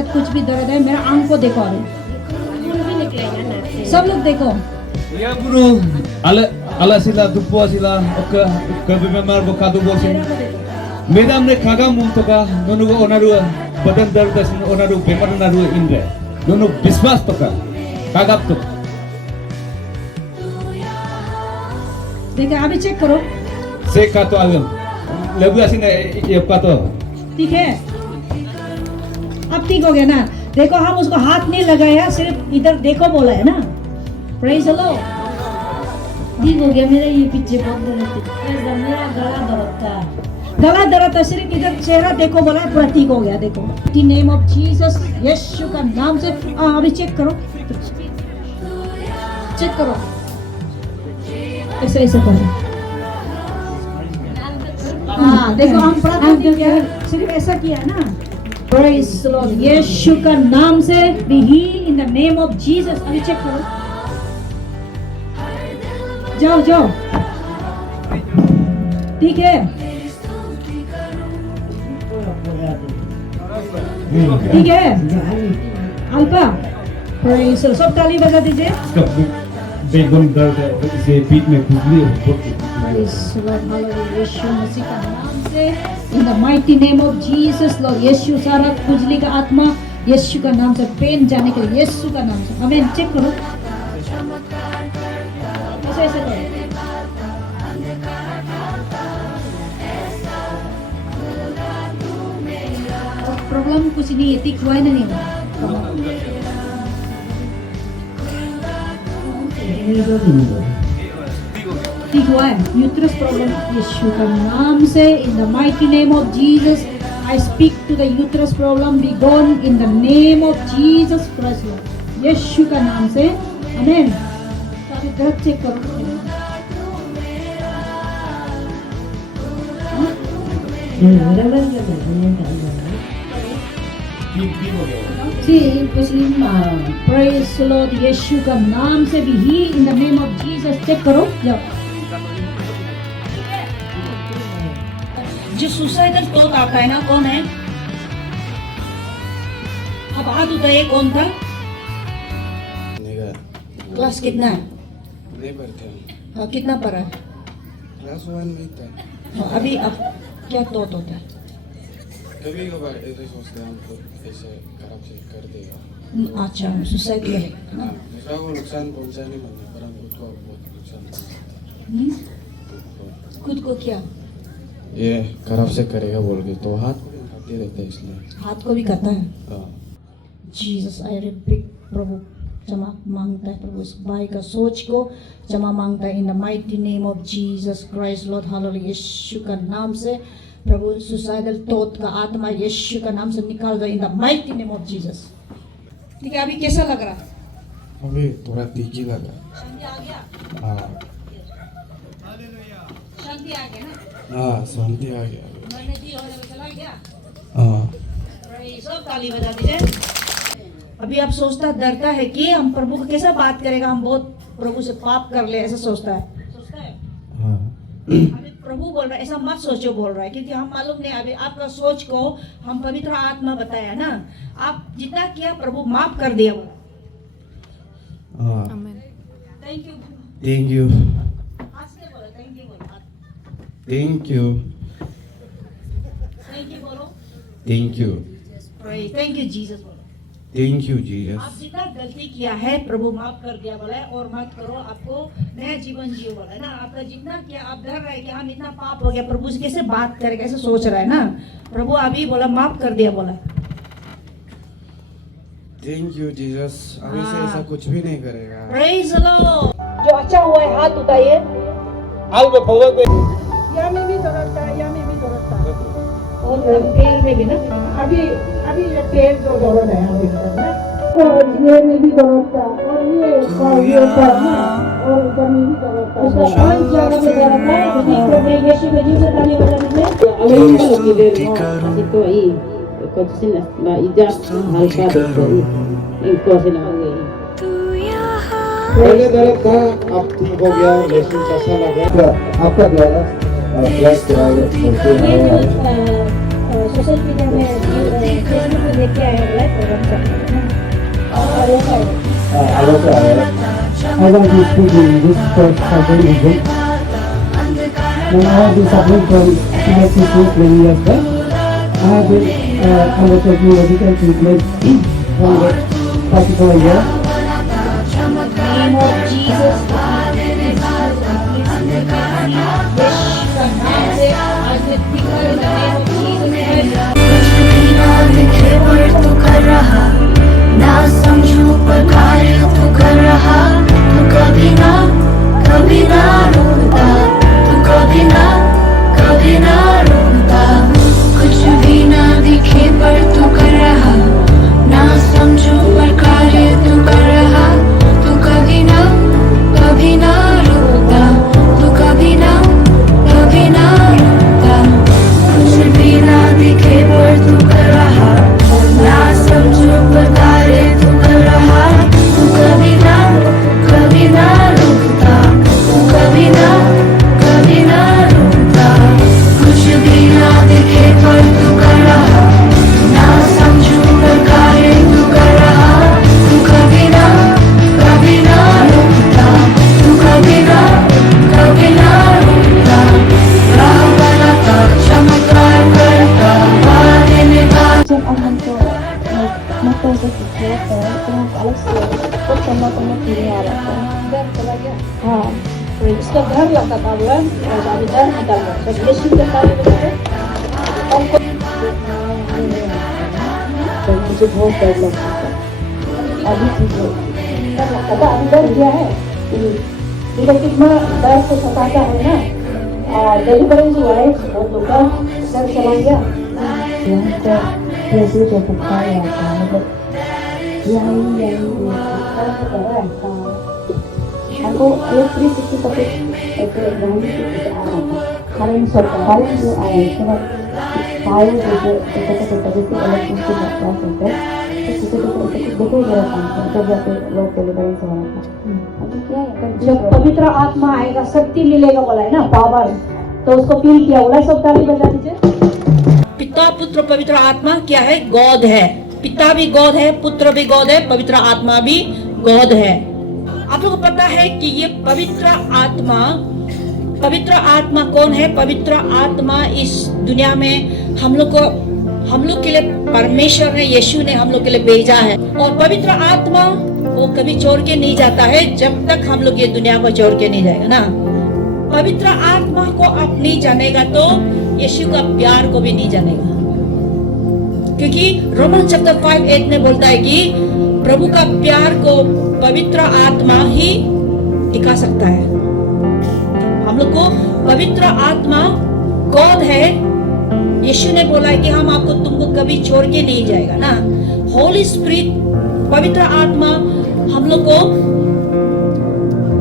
शायद कुछ भी दर्द है, मेरा आंख को देखो अभी, सब लोग देखो। Ya guru, ala sila dupo sila oka memar bokadu bosin. Medam ne kagam toka nonu onaru badan dard dasin onaru bemar onaru indre. Nonu biswas toka kagap to. देखिए अभी चेक करो, Se kato agam. Lebu asin ye kato. ठीक है, अब ठीक हो गया ना। देखो हम उसको हाथ नहीं लगाया, सिर्फ इधर देखो बोला है ना। Praise the Lord. ठीक हो गया, मेरा ये पीछे बहुत दर्द थी, मेरा गला दर्द था, सिर्फ इधर चेहरा देखो बोला है, पूरा ठीक हो गया। देखो इन नेम ऑफ जीसस, यीशु का नाम से। अभी चेक करो, चेक करो, ऐसे ऐसे करो। हाँ देखो हम प्रार्थना किया, सिर्फ ऐसा किया ना। प्रेज द लॉर्ड, यीशु का नाम से be healed in the name of Jesus. अभी चेक करो, जाओ जाओ, ठीक है, ठीक है। अल्पा प्रेज द लॉर्ड, सब ताली बजा दीजिए। बेगुन दर्द है, इसे पीठ में खुजली है। Praise the Lord, hallelujah, यीशु मसीह का नाम से, in the mighty name of Jesus, Lord, यीशु सारा खुजली का आत्मा यीशु का नाम से पेन जाने के लिए, यीशु का नाम से। आमीन। चेक करो, ऐसे ऐसे करो। प्रॉब्लम कुछ नहीं है, ठीक हुआ ही नहीं है। ठीक हुआ है, यूट्रस प्रॉब्लम यीशु का नाम से, in the mighty name of Jesus I speak to the uterus problem, be gone in the name of Jesus Christ, Yeshu का नाम से। आमीन। अभी दर्द चेक करो, प्रेज द लॉर्ड, यीशु का नाम से भी ही in the name of Jesus. Check करो, जाओ। जो सुसाइडल थॉट आता है ना, कौन है? अब हाथ उठाइए, कौन था? क्लास कितना है? नहीं पढ़ते। हाँ, कितना पढ़ा है? क्लास 1 में था। हाँ, अभी अब क्या थॉट होता है? कभी कभार ऐसे सोचते हैं हमको ऐसे खराब से कर देगा। अच्छा, सुसाइड करेगा ना? दूसरा को नुकसान पहुंचा नहीं बनना, पर हमको तो बहुत नुकसान पहुंचा। खुद को क्या? ये खराब से करेगा बोल के तो हाथ को भी खाते रहते हैं, इसलिए हाथ को भी करता है। हाँ। जीसस आई रिपीट, प्रभु क्षमा मांगता है, प्रभु इस भाई का सोच को क्षमा मांगता है, in the mighty name of Jesus Christ lord, hallelujah, Yeshu का नाम से। प्रभु सुसाइडल थॉट का आत्मा यीशु का नाम से निकाल दो, इन the mighty name of Jesus. ठीक है, अभी कैसा लग रहा है? अभी थोड़ा तीखी लगा। शांति आ गया? हाँ शांति आ गया ना? हाँ, शांति आ गया। मैंने जी होने में चला गया। हाँ। सब ताली बजा दीजिए। अभी आप सोचता डरता है कि हम प्रभु को कैसा बात करेगा, हम बहुत प्रभु से पाप कर ले, ऐसा सोचता है। हाँ। अभी प्रभु बोल रहा है ऐसा मत सोचो, बोल रहा है, क्योंकि हम मालूम नहीं, अभी आपका सोच को हम पवित्र आत्मा बताया ना, आप जितना किया प्रभु माफ कर दिया। हाँ। Thank you. Thank you. आज के बोलो थैंक यू, बोलो थैंक यू। थैंक यू, बोलो thank you. Thank you Jesus, बोलो थैंक यू आप जीसस। जितना गलती किया है प्रभु माफ कर दिया बोला है, और मत करो, आपको नया जीवन जियो बोला है ना। आपका जितना किया, आप डर रहे कि हम इतना पाप हो गया, प्रभु से कैसे बात करेगा, ऐसे सोच रहा है ना। प्रभु अभी बोला माफ कर दिया बोला। Thank you Jesus. अभी से ऐसा कुछ भी नहीं करेगा। Praise the Lord. जो अच्छा हुआ है हाथ उठाइए। या में भी दौड़ता है, या में भी दौड़ता है, और पैर में भी ना। अभी अभी ये पैर जो दौड़ रहा है अभी ना, और ये में भी दौड़ता, और ये ऊपर ना, और ऊपर में भी दौड़ता, उसका पांच जगह पे दौड़ता है। ठीक हो गया, यीशु के नाम से ताली बजा दीजिए। Itu i konsin na ijab halka इनको से लगे। पहले दर्द था, अब ठीक हो गया, लेकिन कैसा लगा? आपका क्या है? फ्लैश कराया सोशल मीडिया में लेके आए बोला प्रोग्राम करते हैं और वो है I was speaking this first Saturday. When I have been suffering from epilepsy many years back, I have been undertaking medical treatment for the particular year. name of Jesus wish from hand से आज मैं speaker in the name of Jesus दिखे पर तू कर रहा ना समझू पर कार्य तू कर रहा तू कभी ना रोता तू कभी ना रोता कुछ भी ना दिखे पर तू कर रहा ना समझू पर कार्य तू कर रहा तू कभी ना रोता तू कभी ना रोता कुछ भी ना दिखे पर तू कर रहा ना समझो पर कार्य तू कर रहा तू कभी ना रुकता तू कभी ना रुकता कुछ भी ना दिखे पर तू कर रहा ना समझो पर कार्य तू कर रहा तू कभी ना रुकता तू कभी ना रुकता राह बनाता चमत्कार करता वादे निभा जब अब हमको मतलब से किया तो हम अलग से कुछ करना फिर आ रहा था घर चला गया हाँ उसका घर लगता था बोला और अभी घर निकल गया सब यीशु के साथ बोले हमको तो मुझे बहुत डर लगता था अभी चीज़ें डर लगता था अभी डर गया है देखो कितना डर से सताता है ना डिलीवरेंस हुआ है बहुत लोग का डर चला गया यहाँ का जैसे जो बुखार आता है मतलब यही हमको इलेक्ट्रिसिटी का कुछ एक गाड़ी की आ रहा था करंट जो आया उसके बाद फायर जैसे जैसे इलेक्ट्रिसिटी का होता है तो देखे गया काम जब जाके लोग डिलीवरी हो रहा था अभी क्या है जब पवित्र आत्मा आएगा शक्ति मिलेगा बोला है ना पावर तो उसको फील किया बोला सब ताली बजा दीजिए पिता पुत्र पवित्र आत्मा क्या है गॉड है पिता भी गॉड है पुत्र भी गॉड है पवित्र आत्मा भी गॉड है आप लोगों को पता है कि ये पवित्र आत्मा कौन है पवित्र आत्मा इस दुनिया में हम लोग के लिए परमेश्वर ने यीशु ने हम लोग के लिए भेजा है और पवित्र आत्मा वो कभी छोड़ के नहीं जाता है जब तक हम लोग ये दुनिया को छोड़ के नहीं जाएगा ना पवित्र आत्मा को आप नहीं जानेगा तो यीशु का प्यार को भी नहीं जानेगा क्योंकि रोमन चैप्टर 5:8 में बोलता है कि प्रभु का प्यार को पवित्र आत्मा ही दिखा सकता है हम लोग को पवित्र आत्मा गॉड है यीशु ने बोला है कि हम आपको तुमको कभी छोड़ के नहीं जाएगा ना होली स्पिरिट पवित्र आत्मा हम लोग को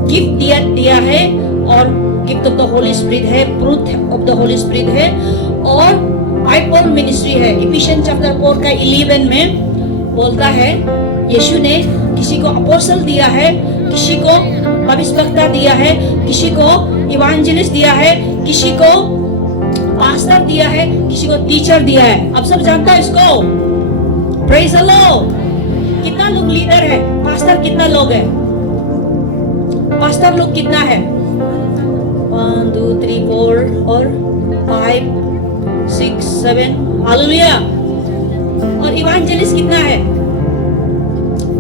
गिफ्ट दिया है और gift of the holy spirit है fruit of the holy spirit है और पाइपल मिनिस्ट्री है इफिशियंस चैप्टर 4 का 11 में बोलता है यीशु ने किसी को अपोस्टल दिया है किसी को भविष्यवक्ता दिया है किसी को इवांजेलिस्ट दिया है किसी को पास्टर दिया है किसी को टीचर दिया है अब सब जानता है इसको प्रेज द लॉर्ड कितना लोग लीडर है पास्टर कितना लोग है पास्टर लोग कितना है 1 2 3 4 और 5 6 7 हालेलुया और इवांजेलिस्ट कितना है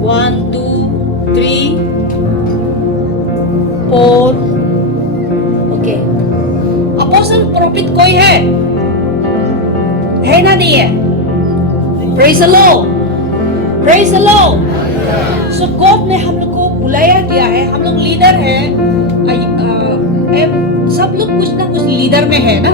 1 2 3 4 ओके अपोस्टल प्रोफेट कोई है ना नहीं है praise the Lord so God ने हम लोग को बुलाया गया है हम लोग लीडर है सब लोग कुछ ना कुछ लीडर में है ना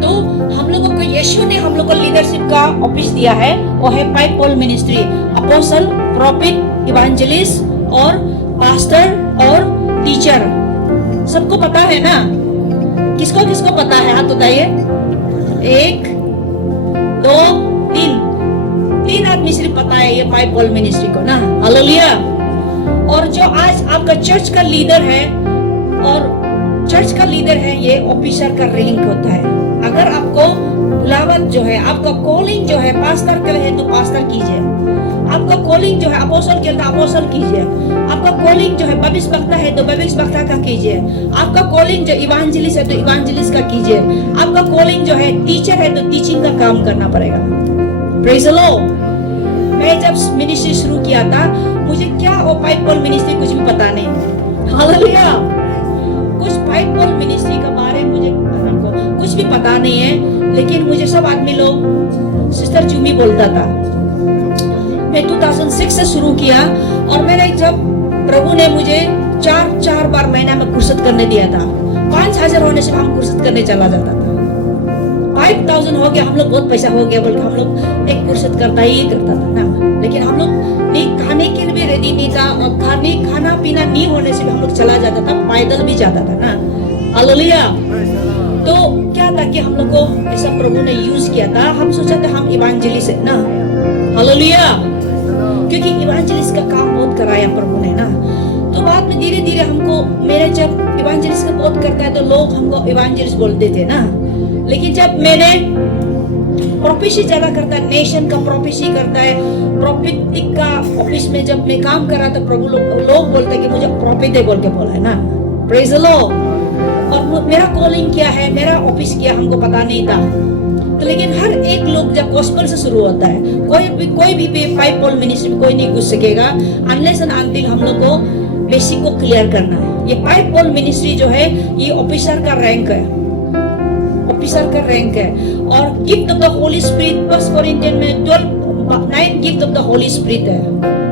तो हम लोगों को यीशु ने हम लोग को लीडरशिप का ऑफिस दिया है वो है पाइपल मिनिस्ट्री अपोस्टल प्रॉफिट इवांजेलिस्ट और पास्टर और टीचर सबको पता है ना किसको किसको पता है हाथ उठाइए 1 2 3 आदमी सिर्फ पता है ये पाइपल मिनिस्ट्री को ना हालेलुया और जो आज आपका चर्च का लीडर है और चर्च का लीडर है, ये ऑफिसर का रैंक होता है। अगर आपको बुलावट जो है, आपका कॉलिंग जो है पास्टर का है तो पास्टर कीजिए, आपका कॉलिंग जो है अपोस्टल के तो अपोस्टल कीजिए, आपका कॉलिंग जो है भविष्यवक्ता है तो भविष्यवक्ता का कीजिए, आपका कॉलिंग जो इवांजेलिस्ट है तो इवांजेलिस्ट का कीजिए, आपका कॉलिंग जो है टीचर है तो टीचिंग का काम करना पड़ेगा। Praise the Lord. मैं जब मिनिस्ट्री शुरू किया था, मुझे क्या वो पाइपल मिनिस्ट्री कुछ भी पता नहीं। हालेलुया। कुछ पाइपल मिनिस्ट्री के बारे में मुझे हमको कुछ भी पता नहीं है, लेकिन मुझे सब आदमी लोग सिस्टर चूमी बोलता था। मैं 2006 से शुरू किया और मैंने जब प्रभु ने मुझे चार बार महीना में कुर्सत करने दिया था, 5,000 होने से हम कुर्सत करने चला जाता था। 5,000 हो गया, हम लोग बहुत पैसा हो गया बोल के हम लोग एक कुर्सत करता ही करता था ना, लेकिन हम लोग नहीं खाने के लिए भी रेडी नहीं था और खाना पीना नहीं होने से भी हम लोग चला जाता था, पैदल भी जाता था ना। हालेलुया। तो क्या था कि हम लोग को ऐसा प्रभु ने यूज किया था, हम सोचा था हम इवांजेलिस्ट है ना। हालेलुया। क्योंकि इवांजेलिस्ट का काम बहुत कराया प्रभु ने ना। तो बाद में धीरे धीरे हमको, मेरे जब इवांजेलिस्ट का बहुत करता है तो लोग हमको इवांजेलिस्ट बोलते थे ना, लेकिन जब मैंने प्रोफेसी ज्यादा करता है, नेशन का प्रोफेसी करता है, प्रोफेटिक का ऑफिस में जब मैं काम कर रहा था, प्रभु लोग बोलते कि मुझे प्रोफेट है बोल के बोला है ना। Praise the lord. और मेरा कॉलिंग क्या है, मेरा ऑफिस क्या, हमको पता नहीं था। तो लेकिन हर एक लोग जब गॉस्पेल से शुरू होता है, कोई भी पाइपल मिनिस्ट्री में कोई नहीं घुस सकेगा अनलेस एंड अनटिल हम लोग को बेसिक को क्लियर करना है। ये पाइपल मिनिस्ट्री जो है ये ऑफिसर का रैंक है, ऑफिसर का रैंक है। और gift of the holy spirit 1 Corinthian में 9 gift of the holy spirit है,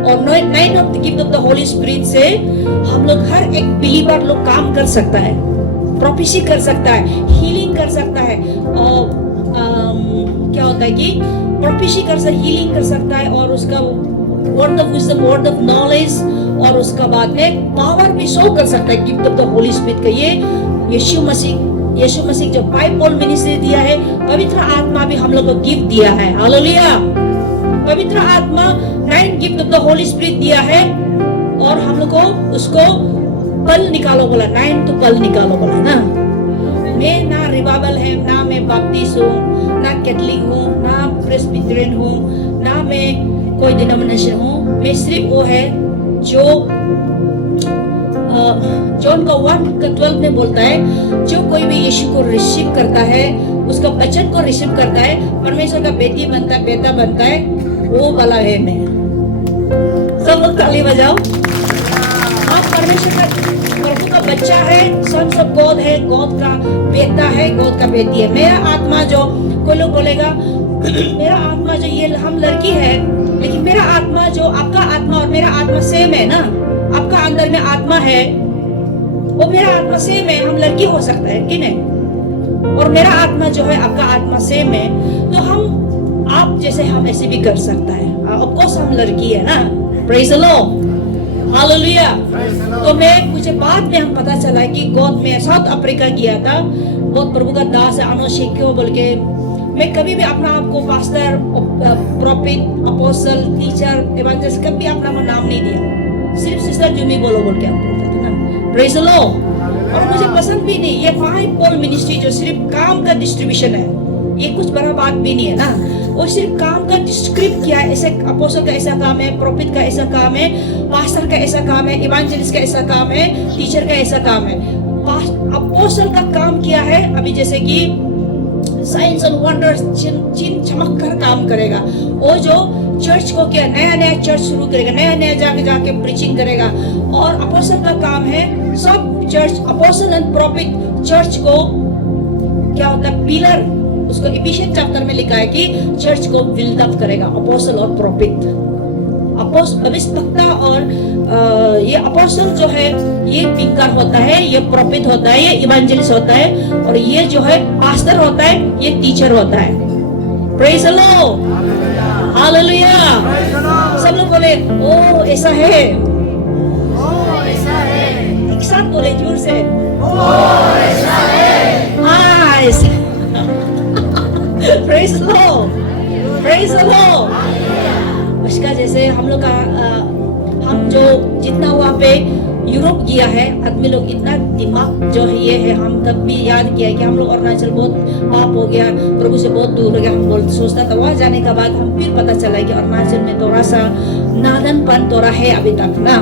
और 9 of the gift of the holy spirit से हम लोग हर एक बिलीवर लोग काम कर सकता है, प्रोफेसी कर सकता है, हीलिंग कर सकता है, और क्या होता है कि प्रोफेसी कर सकता है, हीलिंग कर सकता है, और उसका word of wisdom, word of knowledge, और उसका बाद में पावर भी शो कर सकता है gift of the holy spirit का। ये यीशु मसीह जो पाइपल मिनिस्ट्री दिया है, पवित्र आत्मा भी हम लोग को गिफ्ट दिया है। हालेलुया। पवित्र आत्मा 9 gift of the holy spirit दिया है, और हम लोग को उसको पल निकालो बोला, 9 तो पल निकालो बोला ना। मैं ना रिवाइवल है, ना मैं बैप्टिस्ट हूँ, ना कैथोलिक हूँ, ना प्रेस्बिटेरियन हूँ, ना मैं कोई डिनोमिनेशन हूँ। मैं सिर्फ वो है जो जॉन का 1:12 में बोलता है, जो कोई भी यीशु को रिसीव करता है, उसका वचन को रिसीव करता है, परमेश्वर का बेटी बनता है, बेटा बनता है, वो वाला है मैं। सब लोग ताली बजाओ। आप परमेश्वर का, प्रभु का बच्चा है, सन्स ऑफ गॉड है, गॉड का बेटा है, गॉड का बेटी है। मेरा आत्मा जो, कोई लोग बोलेगा मेरा आत्मा जो, ये हम लड़की है, लेकिन मेरा आत्मा जो, आपका आत्मा और मेरा आत्मा सेम है ना। आपका अंदर में आत्मा है, वो मेरा आत्मा सेम है, हम लड़की हो सकता है कि नहीं, और मेरा आत्मा जो है आपका आत्मा सेम है, तो हम आप जैसे हम ऐसे भी कर सकता है। ऑफ कोर्स हम लड़की है ना। Praise the lord. हालेलुया। तो मुझे बाद में हम पता चला कि गॉड में साउथ अफ्रीका गया था, बहुत प्रभु का दास है अनोशे क्यों बोल के। मैं कभी भी अपना आपको पास्टर, प्रोफेट, अपोस्टल, टीचर, इवांजेलिस्ट कभी अपना नाम नहीं दिया, सिर्फ सिस्टर जुमी बोलो बोल के आप बोलते थे ना। Praise the lord. और मुझे पसंद भी नहीं ये फाइव मिनिस्ट्री जो सिर्फ काम का डिस्ट्रीब्यूशन है, ये कुछ बड़ा बात भी नहीं है ना। वो सिर्फ काम का डिस्क्रिप्ट किया है, ऐसे अपोस्टल का ऐसा काम है, प्रोफेट का ऐसा काम है, पास्टर का ऐसा काम है, इवांजेलिस्ट का ऐसा काम है, टीचर का ऐसा काम है। अपोस्टल का काम किया है अभी जैसे कि साइंस एंड वंडर्स, चिन्ह चमक कर काम करेगा। वो जो चर्च को क्या नया चर्च शुरू करेगा, नया जाके प्रीचिंग करेगा। और अपोस्टल का काम है सब church, apostle and prophet church को क्या होता है पिलर, उसको इफिशियंस चैप्टर में लिखा है कि चर्च को बिल्ड अप करेगा अपोस्टल और प्रोफेट। भविष्यवक्ता और ये अपोस्टल जो है ये पिंकर होता है, ये प्रोफेट होता है, ये इवांजेलिस्ट होता है, और ये जो है पास्टर होता है, ये टीचर होता है। Praise the lord. हालेलुया। सब लोग बोले ओ ऐसा है, एक साथ बोले जोर से, ओ ऐसा है। हाँ ऐसा। Praise the Lord, praise the Lord। उसका जैसे हम लोग का हम जो जितना वहाँ पे यूरोप गया है आदमी लोग, इतना दिमाग जो है ये है, हम तब भी याद किया है कि हम लोग अरुणाचल बहुत पाप हो गया, प्रभु से बहुत दूर हो गया, हम बोल सोचता था। वहाँ जाने के बाद हम फिर पता चला कि अरुणाचल में थोड़ा सा नादनपन थोड़ा है अभी तक ना,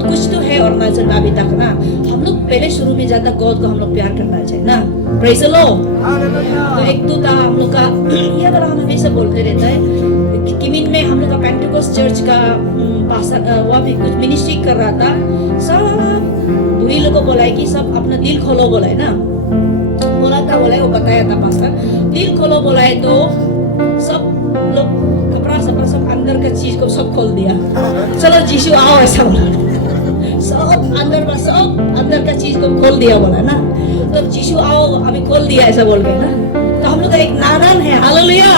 कुछ तो है अरुणाचल में अभी तक ना। हम लोग पहले शुरू में ज्यादा गॉड को हम लोग प्यार करना चाहिए ना, प्रेज़ द लॉर्ड। तो एक तो था हम लोग का ये, अगर हम हमेशा बोलते रहता है किमिन में हम लोग का पेंटिकोस्ट चर्च का पास्टर वहाँ भी कुछ मिनिस्ट्री कर रहा था, सब दूरी लोग को बोला है कि सब अपना दिल खोलो बोला है ना, बोला था, बोला है, वो बताया था पास्टर, दिल खोलो बोला है, तो सब लोग कपड़ा सपड़ा सब अंदर का चीज को सब खोल दिया, चलो जीशु आओ ऐसा बोला, सब अंदर का चीज को खोल दिया बोला ना, तो जीशु आओ अभी खोल दिया ऐसा बोल रहे ना। तो हम लोग का एक नादन है, हालेलुया।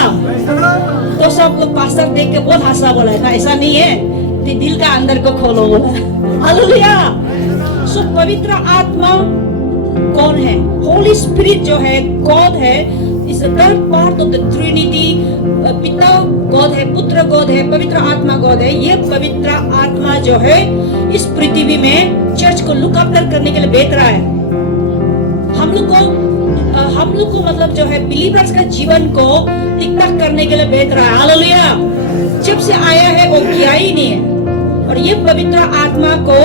तो सब लोग पास्टर देख के बहुत हंसा बोला है ना, ऐसा नहीं है, तो दिल का अंदर को खोलो बोला, हालेलुया। सो पवित्र आत्मा कौन है? होली स्पिरिट जो है गॉड है, is the third part of the Trinity. पिता गॉड है, पुत्र गॉड है, पवित्र आत्मा गॉड है। ये पवित्र आत्मा जो है इस पृथ्वी में चर्च को लुक आफ्टर करने के लिए भेज रहा है। हम लोग को मतलब जो है बिलीवर्स का जीवन को टिक-टाक करने के लिए भेज रहा है, हालेलुया। जब से आया है वो किया ही नहीं है, और ये पवित्र आत्मा को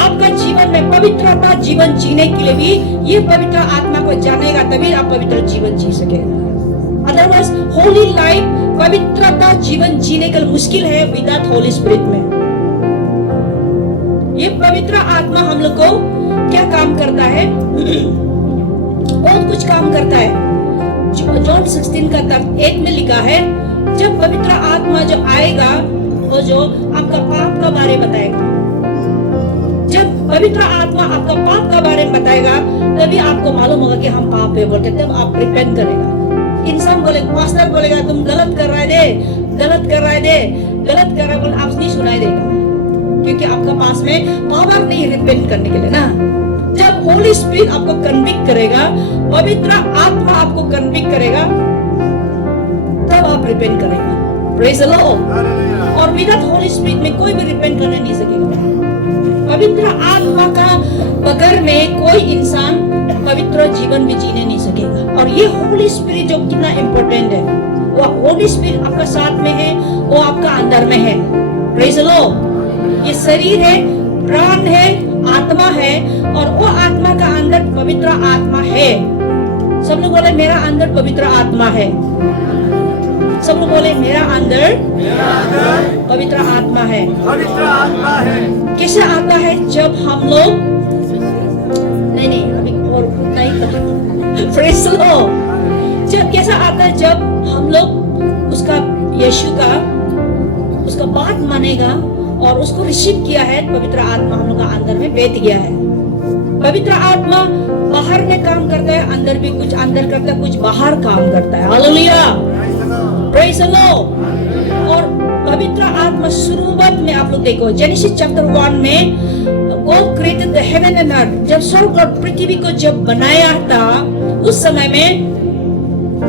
आपका जीवन में पवित्रता जीवन जीने के लिए भी ये पवित्र आत्मा को जानेगा, तभी आप पवित्र जीवन जी सकेगा। अदरवाइज होली लाइफ, पवित्रता जीवन जीने के लिए मुश्किल है विदाउट होली स्पिरिट में। ये पवित्र आत्मा हम लोग को क्या काम करता है? बहुत कुछ काम करता है। जॉन 16 का 8 में लिखा है, जब पवित्र आत्मा जो आएगा वो जो आपका पाप का बारे बताएगा। जब पवित्र आत्मा आपका पाप का बारे में बताएगा तभी आपको मालूम होगा कि हम पाप है बोलते, तब आप रिपेंट करेगा। इंसान बोलेगा, पास्टर बोलेगा तुम गलत कर रहे थे, गलत कर रहे थे, गलत कर रहे बोले, आप नहीं सुनाई देगा, क्योंकि आपका पास में पावर नहीं रिपेंट करने के लिए ना। जब होली स्पिरिट आपको कन्विक्ट करेगा, पवित्र आत्मा आपको कन्विक्ट करेगा, तब आप रिपेंट करेगा, प्रेज़ द लॉर्ड। और विदाउट होली स्पिरिट में कोई भी रिपेंट करने नहीं सकेगा। पवित्र आत्मा का बगैर में कोई इंसान पवित्र जीवन भी जीने नहीं सकेगा। और ये होली स्पिरिट जो कितना इम्पोर्टेंट है, वो होली स्पिरिट आपका साथ में है, वो आपका अंदर में है, प्रेज़ द लॉर्ड। ये शरीर है, प्राण है, आत्मा है, और वो आत्मा का अंदर पवित्र आत्मा है। सब लोग बोले मेरा अंदर पवित्र आत्मा है। सब लोग बोले मेरा अंदर पवित्र आत्मा है। कैसे आता है? जब हम लोग नहीं अभी और नहीं प्रेज़ द लॉर्ड। जब कैसा आता है? जब हम लोग उसका यीशु का उसका बात मानेगा और उसको रिसीव किया है, पवित्र आत्मा हम लोग का अंदर में बैठ गया है। पवित्र आत्मा बाहर में काम करता है, अंदर भी कुछ अंदर करता है, कुछ बाहर काम करता है, हालेलुया, प्रेज़ द लॉर्ड। और पवित्र आत्मा शुरुआत में आप लोग देखो जेनेसिस चैप्टर 1 में God created the heaven and earth. जब स्वर्ग और पृथ्वी को जब बनाया था, उस समय में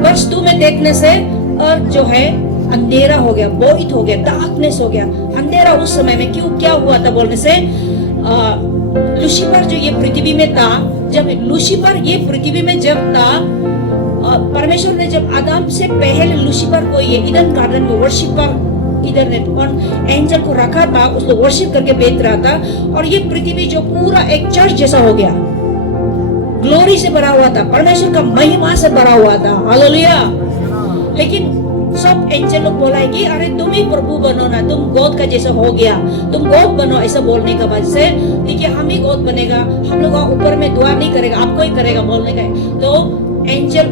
वर्ष 2 में देखने से अर्थ जो है अंधेरा हो गया, बोइट हो गया, डार्कनेस हो गया, अंधेरा। उस समय में क्यों क्या हुआ था बोलने से, लूसीफर जो ये पृथ्वी में था, जब लूसीफर ये पृथ्वी में जब था, परमेश्वर ने जब आदम से पहले लूसीफर को ये ईडन गार्डन में वर्शिपर इधर ने एंजल को रखा था, उसको वर्शिप करके बेच रहा था, और ये पृथ्वी जो पूरा एक चर्च जैसा हो गया, ग्लोरी से भरा हुआ था, परमेश्वर का महिमा से भरा हुआ था, हालेलुया। लेकिन सब एंजल लोग बोला है कि अरे तुम ही प्रभु बनो ना, तुम गॉड का जैसा हो गया, तुम गॉड बनो। ऐसा बोलने का वजह से देखिए हम ही गॉड बनेगा, हम लोग ऊपर में दुआ नहीं करेगा, आपको ही करेगा बोलने का है। तो एंजल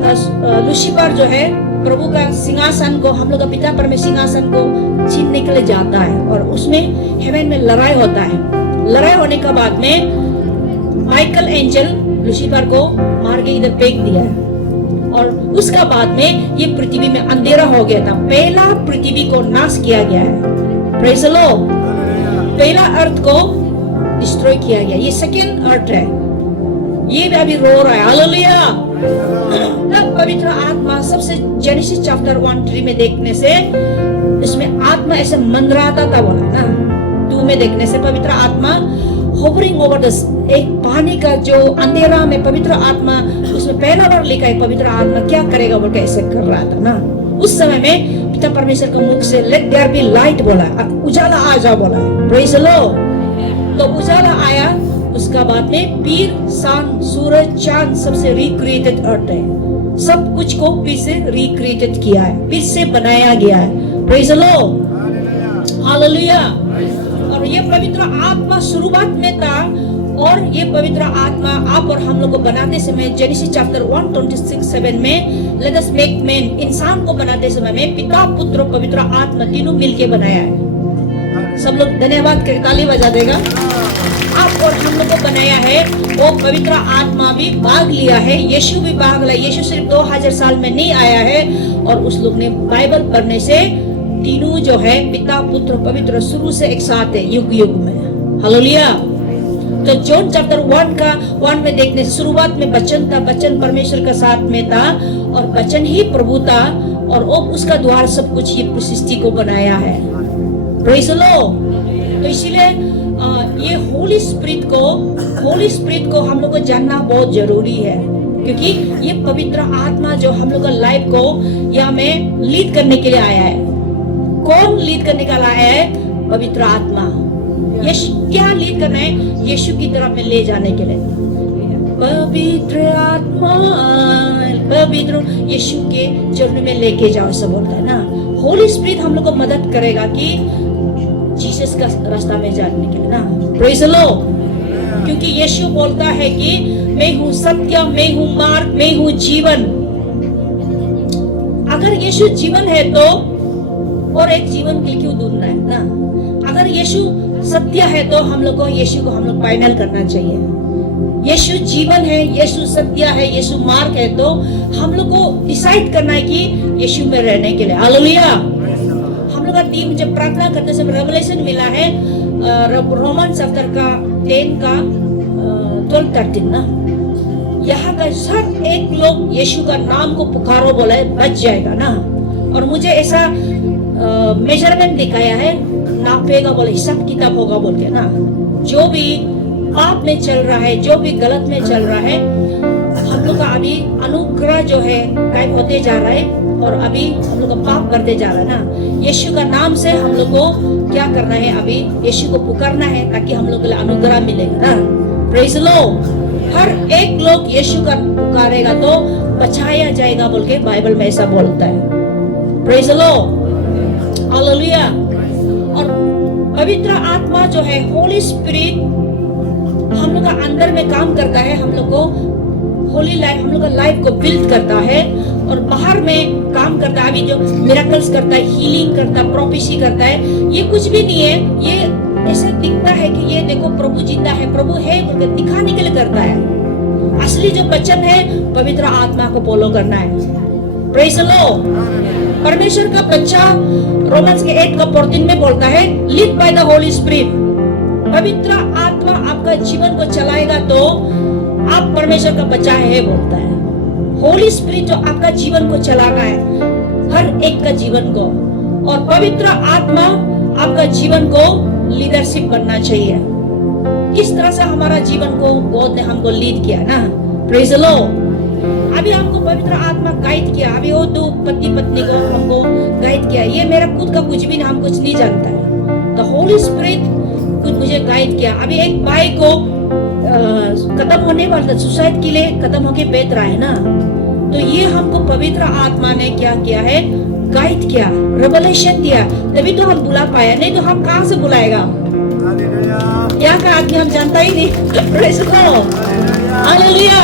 लूसीफर जो है प्रभु का सिंहासन को, हम लोग का पिता परमेश्वर सिंहासन को छीनने के लिए जाता है, और उसमें हेवन में लड़ाई होता है। लड़ाई होने के बाद में माइकल एंजल लूसीफर को मार के इधर फेंक दिया है, और उसका बाद में ये पृथ्वी में अंधेरा हो गया था। पहला पृथ्वी को नाश किया गया है, प्रेज़ द लॉर्ड। पहला अर्थ को डिस्ट्रॉय किया गया, ये सेकंड अर्थ है, ये भी अभी रो रहा है, हालेलुया। तब पवित्र आत्मा सबसे जेनेसिस चैप्टर 1:3 में देखने से इसमें आत्मा ऐसे मंडराता था बोला ना, 2 में देखने से पवित्र आत्मा होवरिंग ओवर द, एक पानी का जो अंधेरा में पवित्र आत्मा, उसमें पहला बार लिखा है पवित्र आत्मा क्या करेगा बोल के ऐसे कर रहा था ना। उस समय में पिता परमेश्वर का मुख से लेट देयर बी लाइट बोला, उजाला आ जा बोला है। Praise the Lord. तो उजाला आया, उसका बाद में पीर सन सूरज चांद सबसे रिक्रिएटेड अर्थ है, सब कुछ को फिर से रिक्रिएटेड किया है, फिर से बनाया गया है। Praise the lord, hallelujah. और ये पवित्र आत्मा शुरुआत में था, और ये पवित्र आत्मा आप और हम लोग को बनाते समय जेनेसिस चैप्टर 1:26-7 में लेट अस मेक मैन, इंसान को बनाते समय में पिता पुत्र पवित्र आत्मा तीनों मिलके बनाया है। सब लोग धन्यवाद करके ताली बजा देगा। आप और हम लोग को बनाया है, वो पवित्र आत्मा भी भाग लिया है, यीशु भी भाग लिया। यीशु सिर्फ 2000 साल में नहीं आया है, और उस लोग ने बाइबल पढ़ने से तीनों जो है पिता पुत्र पवित्र शुरू से एक साथ है, युग युग में। हालेलुया। तो जॉन चैप्टर 1 में देखने से शुरुआत में वचन था, वचन परमेश्वर का साथ में था, और वचन ही प्रभु था, और वो उसका द्वारा सब कुछ ये सृष्टि को बनाया है। Praise the Lord. तो इसीलिए ये होली स्पिरिट को हम लोग को जानना बहुत जरूरी है, क्योंकि ये पवित्र आत्मा जो हम लोग का लाइफ को या में लीड करने के लिए आया है। कौन लीड करने का आया है? पवित्र आत्मा। क्या लीड करना है? यीशु की तरफ में ले जाने के लिए। पवित्र आत्मा, पवित्र यीशु के चरणों में लेके जाओ, ऐसा बोलता है ना। होली स्पिरिट हम लोग को मदद करेगा कि जीसस का रास्ता में जाने के लिए ना। Praise the Lord. क्योंकि यीशु बोलता है कि मैं हूँ सत्य, मैं हूँ मार्ग, मैं हूँ जीवन। अगर यीशु जीवन है तो और एक जीवन के लिए क्यों ढूंढना है ना। अगर यीशु सत्य है तो हम लोग को यीशु को हम लोग फाइनल करना चाहिए। यीशु जीवन है, यीशु सत्य है, यीशु मार्ग है, तो हम लोग को डिसाइड करना है कि यीशु में रहने के लिए। हालेलुया। हम लोग का टीम जब प्रार्थना करते समय रेवलेशन मिला है रोमन चैप्टर का 10 का 12-13 ना। यहाँ का सब एक लोग यीशु का नाम को पुकारो बोला है, बच जाएगा ना। और मुझे ऐसा मेजरमेंट दिखाया है, नापेगा बोले, हिसाब किताब होगा बोल के ना। जो भी पाप में चल रहा है, जो भी गलत में चल रहा है, हम लोग का अभी अनुग्रह जो है गायब होते जा रहा है, और अभी हम लोग का पाप करते जा रहा है ना। यीशु का नाम से हम लोग को क्या करना है? अभी यीशु को पुकारना है, ताकि हम लोग को अनुग्रह मिलेगा ना। Praise the Lord. हर एक लोग यीशु का पुकारेगा तो बचाया जाएगा बोल के बाइबल में ऐसा बोलता है। Praise the lord, hallelujah. और पवित्र आत्मा जो है होली स्पिरिट हम लोग का अंदर में काम करता है, हम लोग को होली लाइफ, हम लोग का लाइफ को बिल्ड करता है, और बाहर में काम करता है। अभी जो मिरेकल्स करता है, हीलिंग करता है, प्रोफेसी करता है, ये कुछ भी नहीं है। ये ऐसे दिखता है कि ये देखो प्रभु जिंदा है, प्रभु है बोल के दिखाने के लिए करता है। असली जो वचन है पवित्र आत्मा को फॉलो करना है। Praise the Lord. परमेश्वर का बच्चा रोमन्स के 8:14 में बोलता है, lead by the holy spirit. पवित्र आत्मा आपका जीवन को चलाएगा तो आप परमेश्वर का बच्चा है बोलता है। होली स्पिरिट जो आपका जीवन को चलाना है, हर एक का जीवन को, और पवित्र आत्मा आपका जीवन को लीडरशिप बनना चाहिए। किस तरह से हमारा जीवन को गॉड ने हमको लीड किया ना। Praise the Lord. अभी हमको पवित्र आत्मा गाइड किया, अभी वो 2 पति पत्नी को हमको गाइड किया। ये मेरा खुद का कुछ भी नहीं, हम कुछ नहीं जानता है। द होली स्पिरिट कुछ मुझे गाइड किया। अभी एक भाई को खत्म होने वाला था, सुसाइड के लिए खत्म होके बैठ रहा है ना। तो ये हमको पवित्र आत्मा ने क्या किया है? गाइड किया, रेवलेशन दिया, तभी तो हम बुला पाया, नहीं तो हम कहाँ से बुलाएगा? यहाँ का आदमी हम जानता ही नहीं। Praise the lord, hallelujah.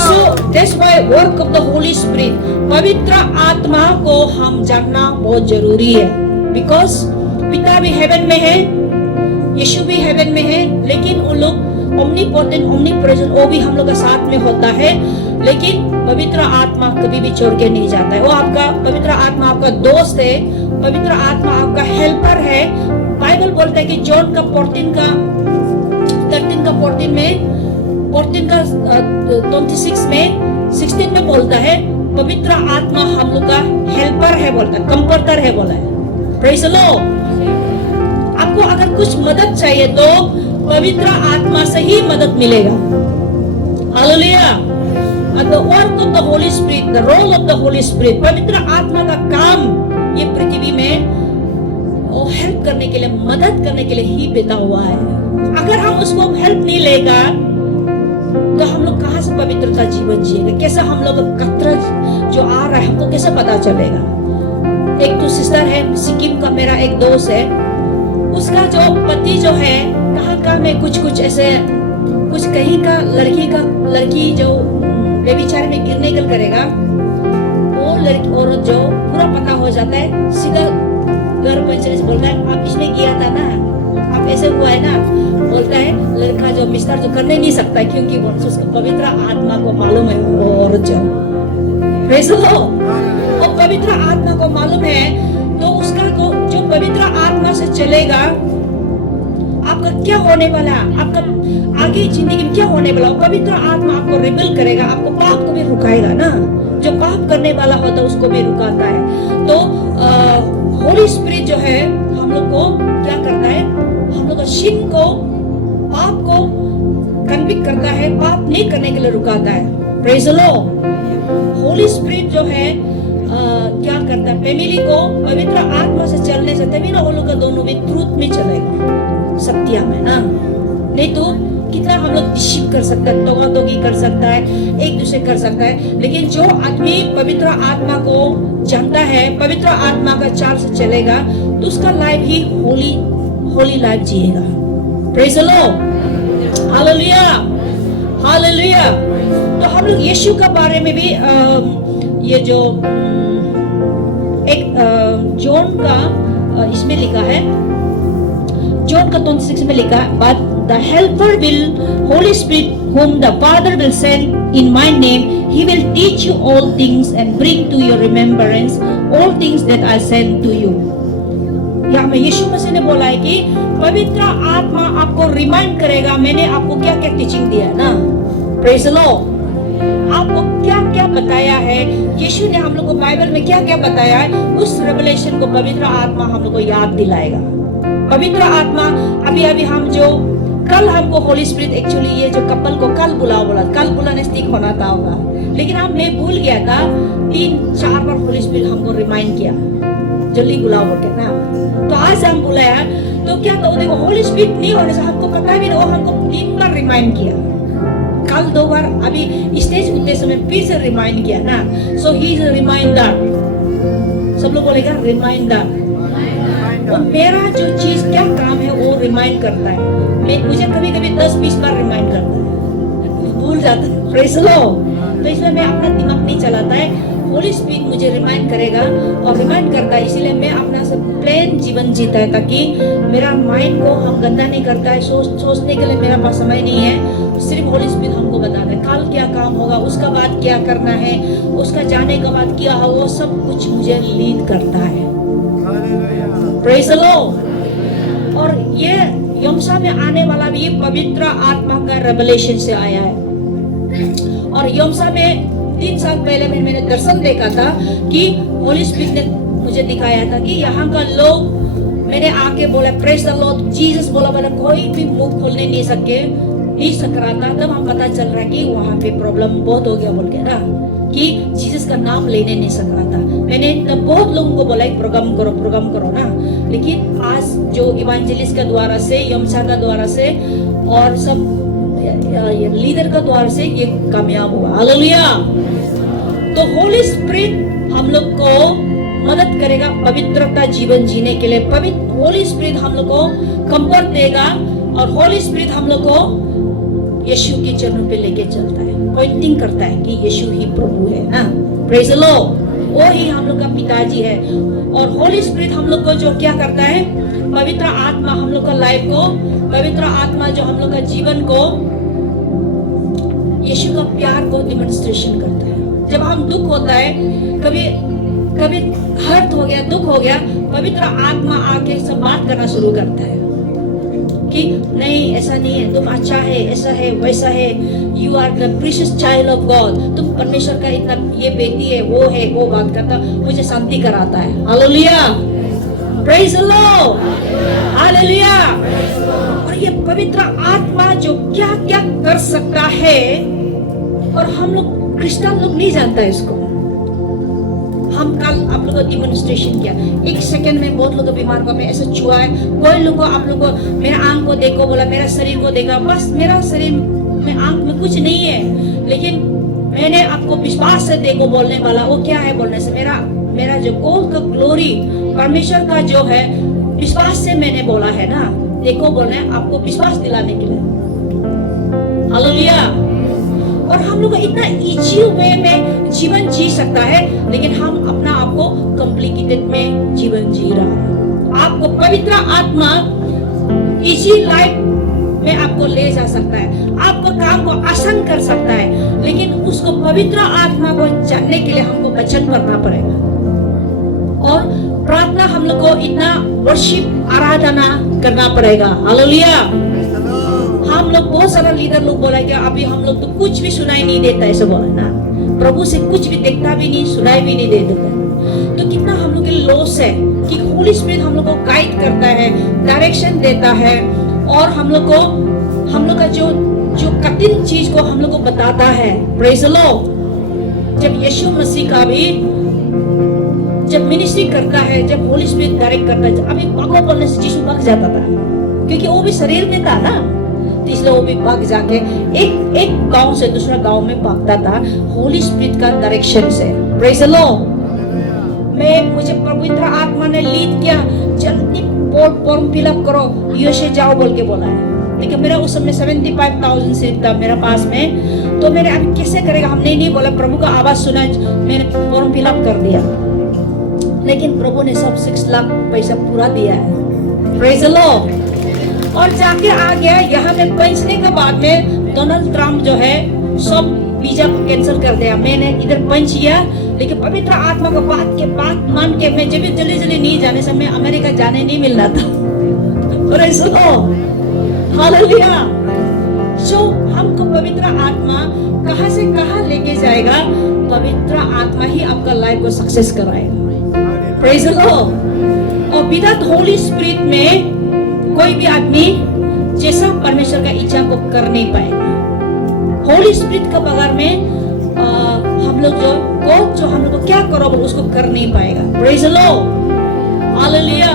So that's why work of the holy spirit, पवित्र आत्मा को हम जानना बहुत जरूरी है। बिकॉज पिता भी हेवन में है, यीशु भी हेवन में है, लेकिन उन लोग ओमनीपोटेंट, ओमनीप्रेजेंट, वो भी हम लोग का साथ में होता है, लेकिन पवित्र आत्मा कभी भी छोड़ के नहीं जाता है। वो आपका पवित्र आत्मा आपका दोस्त है, पवित्र आत्मा आपका हेल्पर है। बाइबल बोलता है कि जॉन का 13 का 14 में 14 का 26 में 16 में बोलता है, पवित्र आत्मा हम लोग का हेल्पर है बोलता है, कंफर्टर है बोला है। Praise the Lord. आपको अगर कुछ मदद चाहिए तो पवित्र आत्मा से ही मदद मिलेगा। Hallelujah. And the work of the Holy Spirit, the role of the Holy Spirit, पवित्र आत्मा का काम ये पृथ्वी में वो हेल्प करने के लिए, मदद करने के लिए ही बेटा हुआ है। अगर हम उसको हेल्प नहीं लेगा तो हम लोग कहाँ से पवित्रता जीवन जिएगा? कैसे हम लोग कतरा जो आ रहा है हमको कैसे पता चलेगा? एक तो सिस्टर है सिक्किम का, मेरा एक दोस्त है, उसका जो पति जो है कहाँ में कुछ ऐसे कुछ कहीं का लड़की जो बेविचार में गिरने निकल करेगा, वो लड़की औरत जो पूरा पता हो जाता है, सीधा घर पंचायत से बोलता है आप इसमें किया था ना, आप ऐसे हुआ है ना, बोलता है लड़का जो मिस्टर जो करने नहीं सकता क्योंकि उसको पवित्र आत्मा को मालूम है। वो औरत जो प्रेज़ द लॉर्ड, और पवित्र आत्मा को मालूम है तो उसका जो पवित्र आत्मा से चलेगा, आपका क्या होने वाला है, आपका आगे जिंदगी में क्या होने वाला, पवित्र आत्मा आपको रिबेल करेगा, आपको पाप को भी रुकाएगा ना, जो पाप करने वाला होता है उसको भी रुकाता है। तो होली स्पिरिट जो है हम लोग को क्या करता है, हम लोग का शिन को, पाप को कन्विक्ट करता है, पाप नहीं करने के लिए रुकाता है। Praise the Lord. Holi spirit जो है क्या करता है, फैमिली को पवित्र आत्मा से चलने से तभी ना वो लोग का दोनों भी ट्रूथ में चलेगा, सत्य में ना। नहीं तो कितना हम लोग डिसीव कर सकता है, तोगा-तोगी कर सकता है, एक दूसरे कर सकता है, लेकिन जो आदमी पवित्र आत्मा को जानता है, पवित्र आत्मा का चाल से चलेगा, तो उसका लाइफ ही होली लाइफ जिएगा। Praise the lord. Hallelujah, hallelujah. तो हम लोग यीशु का बारे में भी ये जो एक जॉन का इसमें लिखा है, जॉन का 26 में लिखा है, but the helper will, Holy Spirit, whom the Father will send in my name, he will teach you all things and bring to your remembrance all things that I sent to you. यहाँ में यीशु मसीह ने बोला है कि पवित्र आत्मा आपको remind करेगा मैंने आपको क्या क्या टीचिंग दिया है ना। Praise the Lord. आपको क्या क्या बताया है, यीशु ने हम लोग को बाइबल में क्या क्या बताया है, उस रेवलेशन को पवित्र आत्मा हम लोग को याद दिलाएगा। पवित्र आत्मा अभी हम जो कल हमको होली स्पिरिट, एक्चुअली ये जो कपल को कल कल बुलाने से ठीक होना था होगा, लेकिन हमने भूल गया था, 3-4 बार होली स्पिरिट हमको रिमाइंड किया जल्दी बुलाओ बोल के ना। तो आज हम बुलाया तो क्या तो देखो होली स्पिरिट नहीं होने से हमको पता भी नहीं, वो हमको 3 बार रिमाइंड किया, कल 2 बार, अभी स्टेज उद्देश्य में फिर से रिमाइंड किया ना। सो ही इज अ रिमाइंडर, सब लोग बोलेगा रिमाइंडर। और मेरा जो चीज क्या काम है वो रिमाइंड करता है, मुझे कभी कभी 10-20 बार रिमाइंड करता है, भूल जाता है। Praise the Lord. तो इसलिए मैं अपना दिमाग नहीं चलाता है, होली स्पिरिट मुझे रिमाइंड करेगा और रिमाइंड करता है, इसीलिए मैं अपना सब प्लेन जीवन जीता है, ताकि मेरा माइंड को हम गंदा नहीं करता है, सोचने के लिए मेरा पास समय नहीं है। सिर्फ होली स्पिरिट हमको बताता है कल क्या काम होगा, उसका बाद क्या करना है, उसका जाने के बाद क्या हो, वो सब कुछ मुझे लीड करता है। Praise the lord. और ये यमसा में आने वाला भी ये पवित्र आत्मा का रेवलेशन से आया है। और यमसा में 3 साल पहले मैंने दर्शन देखा था कि होली स्पिरिट ने मुझे दिखाया था कि यहाँ का लोग, मैंने आके बोला प्रेज़ द लॉर्ड, जीसस बोला, मैंने कोई भी मुंह खोलने नहीं सक रहा था, तब हम पता चल रहा है कि वहाँ पे प्रॉब्लम बहुत हो गया बोल के ना, कि जीसस का नाम लेने नहीं सक रहा था। मैंने तब बहुत लोगों को बोला प्रोग्राम करो ना, लेकिन आज जो इवांजेलिस्ट का द्वारा से, यमसा का द्वारा से और सब लीडर का द्वारा से ये कामयाब हुआ। हालेलुया। तो होली स्पिरिट हम लोग को मदद करेगा पवित्रता जीवन जीने के लिए। होली स्पिरिट हम लोग को कंफर्ट देगा और होली स्पिरिट हम लोग को यीशु के चरणों पे लेके चलता है, पॉइंटिंग करता है कि यीशु ही प्रभु है ना। Praise the Lord. वो ही हम लोग का पिताजी है। और होली स्पिरिट हम लोग को जो क्या करता है, पवित्र आत्मा हम लोग का लाइफ को, पवित्र आत्मा जो हम लोग का जीवन को, यीशु का प्यार को डिमॉन्स्ट्रेशन करता है। जब हम दुख होता है, कभी हर्ट हो गया, दुख हो गया, पवित्र आत्मा आके सब बात करना शुरू करता है कि नहीं ऐसा नहीं है, तुम अच्छा है, ऐसा है, वैसा है, you are the precious child of God, तुम परमेश्वर का इतना ये बेटी है, वो बात करता, मुझे शांति कराता है। Hallelujah. Praise the lord, hallelujah. और ये पवित्र आत्मा जो क्या क्या कर सकता है, और हम लोग क्रिश्चियन लोग नहीं जानता इसको। हम कल आप लोगों को डिमोन्स्ट्रेशन किया, 1 सेकंड में बहुत लोग बीमार को, मैं ऐसा छुआ है, कोई लोग को आप लोग को मेरा आंख को देखो बोला, मेरा शरीर को देखा, बस मेरा शरीर में आंख में कुछ नहीं है, लेकिन मैंने आपको विश्वास से देखो बोलने वाला, वो क्या है बोलने से, मेरा जो गॉड का ग्लोरी, परमेश्वर का जो है विश्वास से मैंने बोला है ना, देखो बोलना है आपको विश्वास दिलाने के लिए, हालेलुया। और हम लोग इतना इजी वे में जीवन जी सकता है, लेकिन हम अपना आपको कॉम्प्लिकेटेड में जीवन जी रहा है। आपको पवित्र आत्मा इजी लाइफ में आपको ले जा सकता है, आपको काम को आसान कर सकता है, लेकिन उसको पवित्र आत्मा को जानने के लिए हमको वचन पढ़ना पड़ेगा। और प्रार्थना हम लोग को इतना वर्शिप आराधना करना पड़ेगा, हालेलुया। हम लोग बहुत सारा लीडर लोग बोला कि अभी हम लोग तो कुछ भी सुनाई नहीं देता, ऐसे बोला ना, प्रभु से कुछ भी देखता भी नहीं, सुनाई भी नहीं देता। तो कितना हम लोग के लॉस है कि होली स्पिरिट हम लोग को गाइड करता है, डायरेक्शन देता है, और हम लोग का जो कठिन चीज को हम लोग को बताता है। Praise the Lord. जब यीशु मसीह का भी जब मिनिस्ट्री करता है, जब होली स्पिरिट डायरेक्ट करता है, अभी भागो बोलने से यीशु भाग जाता था, क्योंकि वो भी शरीर में था ना, तो इसलिए वो भी भाग जाके एक गांव से दूसरा गांव में भागता था होली स्पिरिट का डायरेक्शन से। Praise the Lord. मुझे पवित्र आत्मा ने लीड किया, जल्दी फॉर्म फिलअप करो, यूएसए जाओ बोल के बोला है, लेकिन मेरा उस समय 75,000 सीट था मेरा पास में, तो मेरे अब कैसे करेगा, हमने नहीं बोला, प्रभु का आवाज सुना, मैंने फॉर्म फिलअप कर दिया, लेकिन प्रभु ने सब 6 लाख पैसा पूरा दिया है। Praise the lord. और जाके आ गया, यहाँ में पहुंचने के बाद में डोनाल्ड ट्रम्प जो है सब वीजा को कैंसिल कर दिया। मैंने इधर पहुंच गया, लेकिन पवित्र आत्मा को बात मान के मैं जब जल्दी नहीं जाने से मैं अमेरिका जाने नहीं मिल रहा था। Praise the lord, hallelujah. So हमको पवित्र आत्मा कहाँ से कहाँ लेके जाएगा, पवित्र आत्मा ही आपका लाइफ को सक्सेस कराएगा। Praise the lord. और विदाउट होली स्पिरिट में कोई भी आदमी जैसा परमेश्वर का इच्छा को कर नहीं पाएगा। होली स्पिरिट के बगैर में हम लोग जो हम लोग को क्या करो उसको कर नहीं पाएगा। Praise the lord, hallelujah.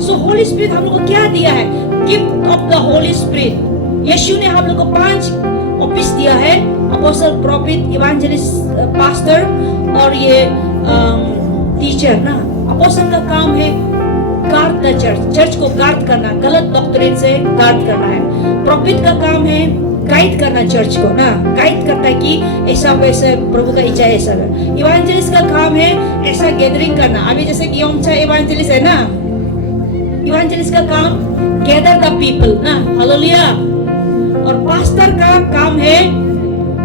So holy spirit हम लोग को क्या दिया है, gift of the holy spirit. Yeshu ने हम लोग को 5 ऑफिस दिया है, अपोस्टल, प्रॉफिट, इवेंजलिस्ट, पास्टर और ये टीचर ना। अपोस्टल का काम है गार्ड द चर्च को गार्ड करना, गलत डॉक्ट्रिन से गार्ड करना है। प्रॉफिट का काम है गाइड करना चर्च को ना, गाइड करता है कि ऐसा वैसा प्रभु का इच्छा ऐसा है। इवेंजलिस्ट का काम है ऐसा गैदरिंग करना, अभी जैसे कि योमचा इवेंजलिस्ट है ना, इवेंजलिस्ट का काम गैदर द पीपल ना, हालेलुया। और पास्टर का काम है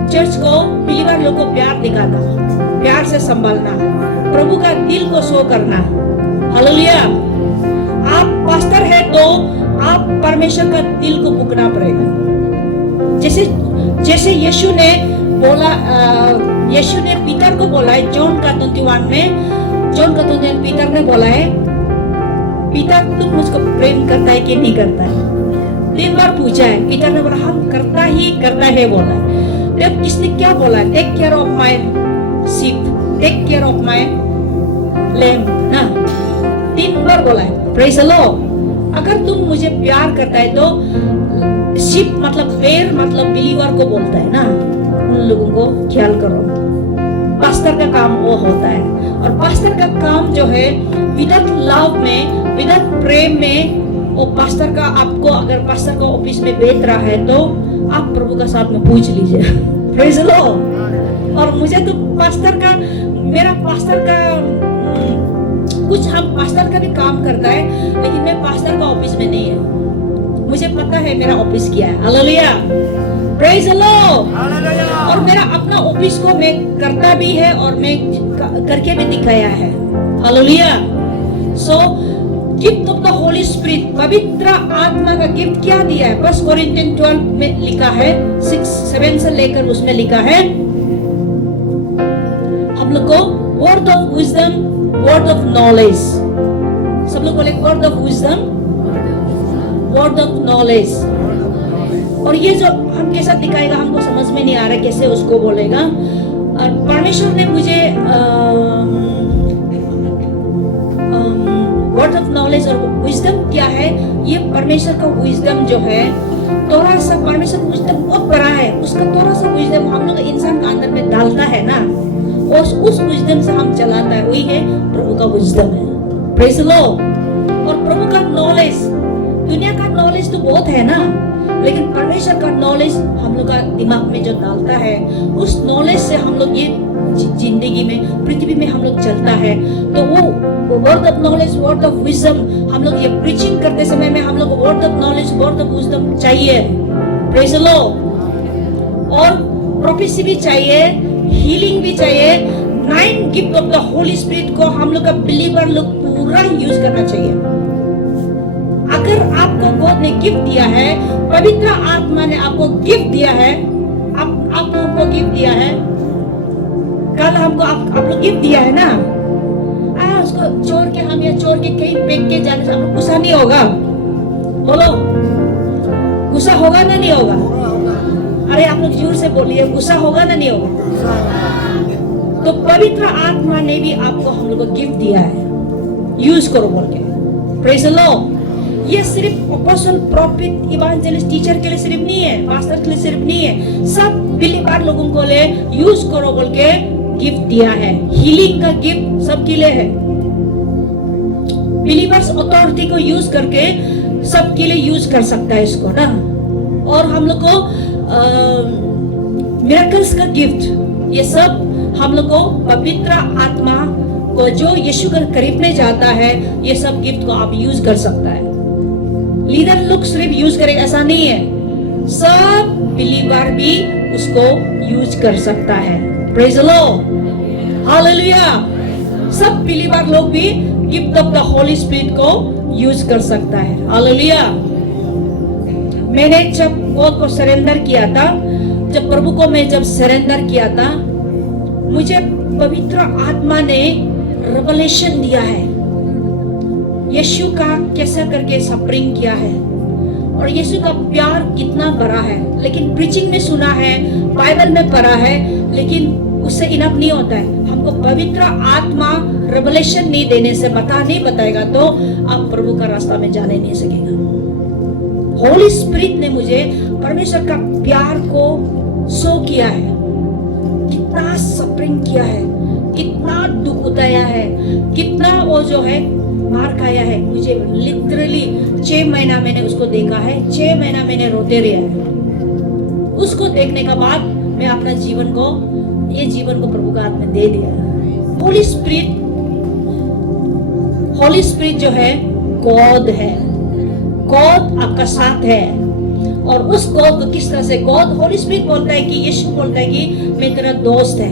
चर्च को बिलीवर लोग को प्यार दिखाना, प्यार से संभालना, प्रभु का दिल को शो करना, हालेलुया। आप पास्टर है तो आप परमेश्वर का दिल को पुकारना पड़ेगा। जैसे यीशु ने बोला, यीशु ने पीटर को बोला है जॉन का 21 में, जॉन का 21 पीटर ने बोला है, पीटर तुम मुझको प्रेम करता है कि नहीं करता है? 3 बार पूछा है, पीटर ने बोला हम करता है बोला। तब किसने क्या बोला, take care of my sheep, take care of my lamb ना, 3 बार बोला है। Praise the Lord. अगर तुम मुझे प्यार करता है तो शिप मतलब पैर मतलब बिलीवर को बोलता है ना, उन लोगों को ख्याल करो। पास्टर का काम वो होता है, और पास्टर का काम जो है विदाउट लव में, विदाउट प्रेम में, वो पास्टर का आपको अगर पास्टर का ऑफिस में बैठ रहा है तो आप प्रभु का साथ में पूछ लीजिए। Praise the lord. और मुझे तो पास्टर का, मेरा पास्टर का कुछ, हम पास्टर का भी काम करता है, लेकिन मैं पास्टर का ऑफिस में नहीं है, मुझे पता है मेरा ऑफिस क्या है, हालेलुया। Praise the lord. और मेरा अपना ऑफिस को मैं करता भी है और मैं करके भी दिखाया है, hallelujah. So gift of the holy spirit, पवित्र आत्मा का गिफ्ट क्या दिया है, 1 कोरिन्थियन 12 में लिखा है, 6-7 से लेकर उसमें लिखा है हम लोग को word of wisdom, word of knowledge, सब लोग बोले word of wisdom, word of knowledge. और ये जो हम कैसा दिखाएगा हमको समझ में नहीं आ रहा कैसे उसको बोलेगा। और परमेश्वर ने मुझे वर्ड ऑफ नॉलेज और विजडम क्या है, ये परमेश्वर का विजडम जो है थोड़ा सा, परमेश्वर का विजडम बहुत बड़ा है, उसका थोड़ा सा विजडम हम लोग इंसान का अंदर में डालता है ना, और उस विजडम से हम चलाता है, वही है प्रभु का विजडम है। Praise the lord. और प्रभु का नॉलेज, दुनिया का नॉलेज तो बहुत है ना, लेकिन परमेश्वर का नॉलेज हम लोग का दिमाग में जो डालता है, उस नॉलेज से हम लोग ये जिंदगी में, पृथ्वी में हम लोग चलता है। तो वो word of knowledge, word of wisdom, हम लोग ये प्रीचिंग करते समय में हम लोग word of knowledge, word of wisdom चाहिए। Praise the lord. और प्रोफेसी भी चाहिए, हीलिंग भी चाहिए। 9 gift of the holy spirit को हम लोग का बिलीवर लोग पूरा यूज करना चाहिए। अगर आपको गॉड ने गिफ्ट दिया है, पवित्र आत्मा ने आपको गिफ्ट दिया है, आप लोगों को गिफ्ट दिया है, कल हमको आप लोग गिफ्ट दिया है ना, उसको चोर के हम या चोर के कहीं फेंक के जाने से आपको गुस्सा नहीं होगा? बोलो, गुस्सा होगा ना नहीं होगा? अरे आप लोग जोर से बोलिए, गुस्सा होगा ना नहीं होगा? तो पवित्र आत्मा ने भी आपको हम लोग को गिफ्ट दिया है, यूज करो बोल के। Praise the Lord. ये सिर्फ अपोस्टल, प्रॉफिट, इवेंजलिस्ट, टीचर के लिए सिर्फ नहीं है, पास्टर के लिए सिर्फ नहीं है, सब बिलीवर लोगों को ले यूज करो बोल के गिफ्ट दिया है। हीलिंग का गिफ्ट सबके लिए है। बिलीवर्स अथॉरिटी को यूज करके सबके लिए यूज कर सकता है इसको ना। और हम लोग को मिरेकल्स का गिफ्ट, ये सब हम लोग को पवित्र आत्मा को जो यीशु के करीब में जाता है, ये सब गिफ्ट को आप यूज कर सकता है। लीडर लोग सिर्फ यूज करेंगे ऐसा नहीं है, सब बिलीवर भी उसको यूज कर सकता है। Praise the lord, hallelujah. सब बिलीवर लोग भी gift of the holy spirit को यूज कर सकता है। हालेलुया। मैंने जब गॉड को सरेंडर किया था, जब प्रभु को मैं जब सरेंडर किया था, मुझे पवित्र आत्मा ने रेवलेशन दिया है, यीशु का कैसा करके सफरिंग किया है और यीशु का प्यार कितना बड़ा है। लेकिन प्रीचिंग में सुना है, बाइबल में पढ़ा है, लेकिन उससे इनफ नहीं होता है। हमको पवित्र आत्मा रेवलेशन नहीं देने से, नहीं बताएगा तो आप प्रभु का रास्ता में जाने नहीं सकेगा। होली स्पिरिट ने मुझे परमेश्वर का प्यार को शो किया है, कितना सफरिंग किया है, कितना दुख उठाया है, कितना वो जो है मार खाया है। मुझे लिटरली 6 महीना मैंने उसको देखा है, 6 महीना मैंने रोते रहा है। उसको देखने के बाद मैं अपना जीवन को, ये जीवन को प्रभु का हाथ में दे दिया। होली स्पिरिट जो है गॉड है, गॉड आपका साथ है। और उस गॉड को किस तरह से, गॉड होली स्पिरिट बोलता है कि, यीशु बोलता है कि मैं तेरा दोस्त है,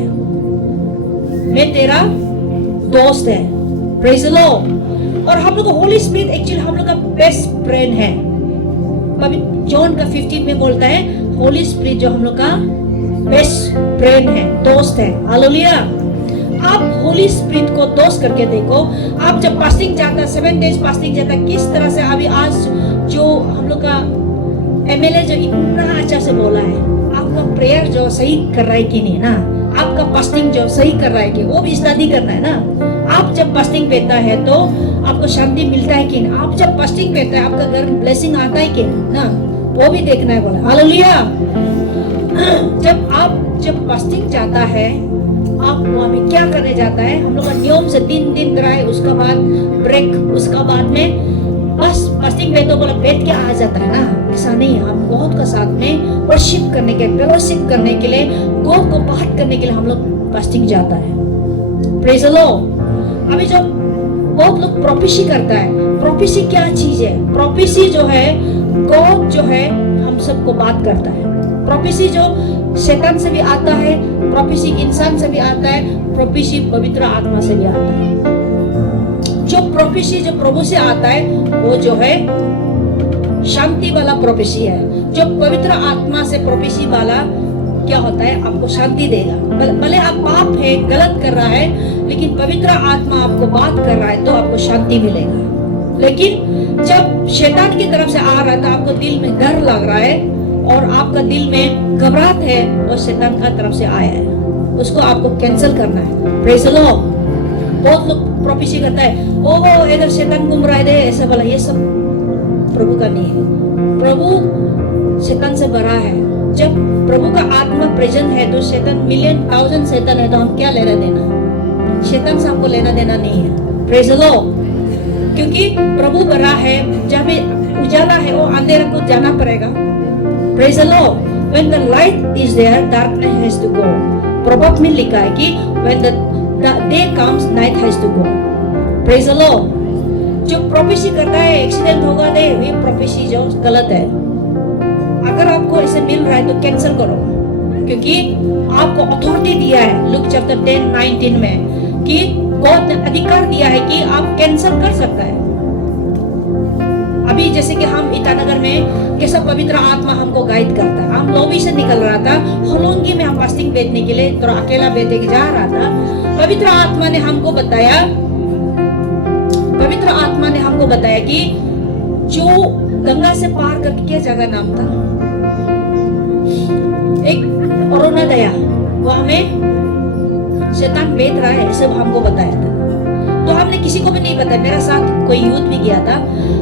मैं तेरा दोस्त है। Praise the lord. और हम लोग होली स्पिरिट एक्चुअली हम लोग का बेस्ट फ्रेंड है। जॉन का 15 में बोलता है होली स्पिरिट जो हम लोग का बेस्ट फ्रेंड है, दोस्त है। हालेलुया। आप होली स्पिरिट को दोस्त करके देखो। आप जब फास्टिंग जाता है, 7 डेज फास्टिंग जाता है, किस तरह से अभी आज जो हम लोग का एमएलए जो इतना अच्छा से बोला है, आपका प्रेयर जो सही कर रहा है कि नहीं ना, आपका फास्टिंग जो सही कर रहा है कि, वो भी स्टडी करना है ना। आप जब फास्टिंग पेता है तो आपको शांति मिलता है कि नहीं, आप जब फास्टिंग पेता है आपका घर ब्लेसिंग आता है कि ना, वो भी देखना है बोला। हालेलुया। जब फास्टिंग जाता है, आप वहाँ में क्या करने जाता है, हम लोग का नियम से 3 दिन कराए, उसका बाद ब्रेक, उसका बाद में बस फास्टिंग में तो बोला बैठ के आ जाता है ना, ऐसा नहीं। हम गॉड का साथ में वर्शिप करने के, फेलोशिप करने के लिए, गॉड को बात करने के लिए हम लोग फास्टिंग जाता है। Praise the Lord. अभी जो बहुत लोग प्रोफेसी करता है, प्रोफेसी क्या चीज है? प्रोफेसी जो है गॉड जो है हम सबको बात करता है। प्रोफेसी जो शैतान से भी आता है, प्रोफेसी इंसान से भी आता है, प्रोफेसी पवित्र आत्मा से भी आता है। जो प्रोफेसी जो प्रभु से आता है वो जो है शांति वाला प्रोफेसी है। जो पवित्र आत्मा से प्रोफेसी वाला क्या होता है, आपको शांति देगा। भले आप पाप है, गलत कर रहा है, लेकिन पवित्र आत्मा आपको बात कर रहा है तो आपको शांति मिलेगा। लेकिन जब शैतान की तरफ से आ रहा था, आपको दिल में डर लग रहा है और आपका दिल में घबराहट है, वो शैतान का तरफ से आया है, उसको आपको कैंसिल करना है। Praise the Lord. बहुत लोग प्रोफेसी करता है, ओ इधर शैतान घूम रहा है, ऐसा बोला, ये सब प्रभु का नहीं है। प्रभु शैतान से बड़ा है। जब प्रभु का आत्मा प्रेजेंट है तो शैतान मिलियन थाउजेंड शैतान है, तो हम क्या लेना देना? शैतान से हमको लेना देना नहीं है। Praise the Lord. क्योंकि प्रभु बड़ा है, जब उजाला है वो अंधेरा को जाना पड़ेगा। Praise the Lord. When the light is there, darkness has to go. प्रभु में लिखा है कि when the day comes, night has to go. Praise the Lord. जो प्रोफेसी करता है एक्सीडेंट होगा दे, ये प्रोफेसी जो गलत है। अगर आपको इसे मिल रहा है तो कैंसिल करो, क्योंकि आपको अथॉरिटी दिया है लुक चैप्टर 10:19 में कि गॉड ने अधिकार दिया है कि आप कैंसिल कर सकता है। अभी जैसे कि हम ईटानगर में कैसा पवित्र आत्मा हमको गाइड करता है। हम लॉबी से निकल रहा था, होलोंगी में हम फास्टिंग बैठने के लिए तो अकेला बैठे के जा रहा था। पवित्र आत्मा ने हमको बताया कि जो गंगा से पार करके क्या जगह नाम था, एक अरुणोदय, वहां में शैतान बैठ रहा है, ऐसे हमको बताया था। तो हमने किसी को भी नहीं बताया, मेरा साथ कोई यूथ भी गया था,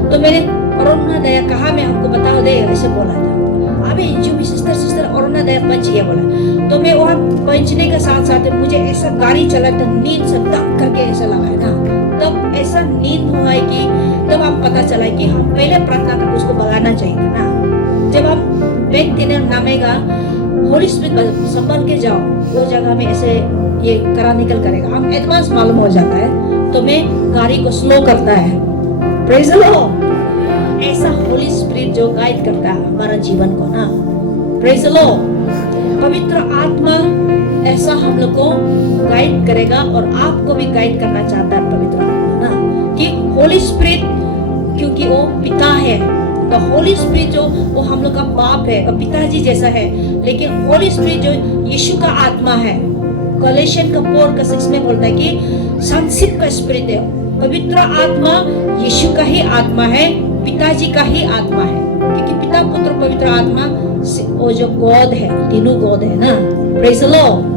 तो मैंने अरुणोदय कहा, मैं हमको बता दे, ऐसे बोला था। अबे जो भी सिस्टर अरुणोदय पंच गया बोला, तो मैं वहाँ पहुंचने के साथ साथ मुझे ऐसा गाड़ी चला था, नींद से दब करके ऐसा लगा है ना, तब ऐसा नींद हुआ है कि तब हम पता चला कि हम पहले प्रार्थना करके उसको भगाना चाहिए था ना। जब हम बैंक देने नामेगा, होली स्पिरिट संभल के जाओ, वो जगह में ऐसे ये करा निकल करेगा, हम एडवांस मालूम हो जाता है, तो मैं गाड़ी को स्लो करता है। Praise the Lord. ऐसा होली स्पिरिट जो गाइड करता है हमारा जीवन को ना। Praise the Lord. पवित्र आत्मा ऐसा हम लोग को गाइड करेगा और आपको भी गाइड करना चाहता है पवित्र आत्मा ना, कि होली स्पिरिट क्योंकि वो पिता है, तो होली स्पिरिट जो वो हम लोग का बाप है और पिताजी जैसा है, लेकिन होली स्पिरिट जो यीशु का आत्मा है, गलातियन का 4:6 में बोलता है कि संसिप का स्पिरिट है। पवित्र आत्मा यीशु का ही आत्मा है, पिताजी का ही आत्मा है, क्योंकि पिता पुत्र पवित्र आत्मा वो जो गॉड है, तीनों गॉड है ना। Praise the Lord.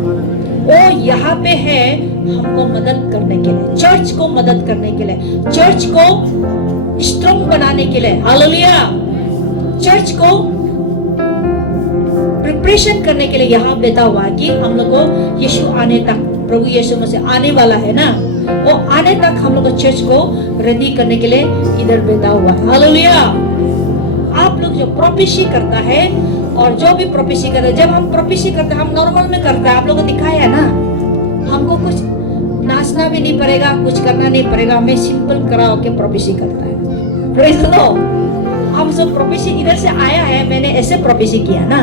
वो यहाँ पे है हमको मदद करने के लिए, चर्च को मदद करने के लिए, चर्च को स्ट्रॉन्ग बनाने के लिए। हालेलुया। चर्च को प्रिपरेशन करने के लिए यहाँ बैठा हुआ है कि हम लोग को यीशु आने तक, प्रभु यीशु मसीह आने वाला है ना, वो आने तक हम लोग को चर्च को रेडी करने के लिए इधर बैठा हुआ है। हालेलुया। आप लोग जो प्रोफेसी करता है और जो भी प्रोफेसी करता है, जब हम प्रोफेसी करते हैं हम नॉर्मल में करते हैं, आप लोगों को दिखाया है ना, हमको कुछ नाचना भी नहीं पड़ेगा, कुछ करना नहीं पड़ेगा, हमें सिंपल करा होके प्रोफेसी करता है। Praise the Lord. हम सब प्रोफेसी इधर से आया है, मैंने ऐसे प्रोफेसी किया ना,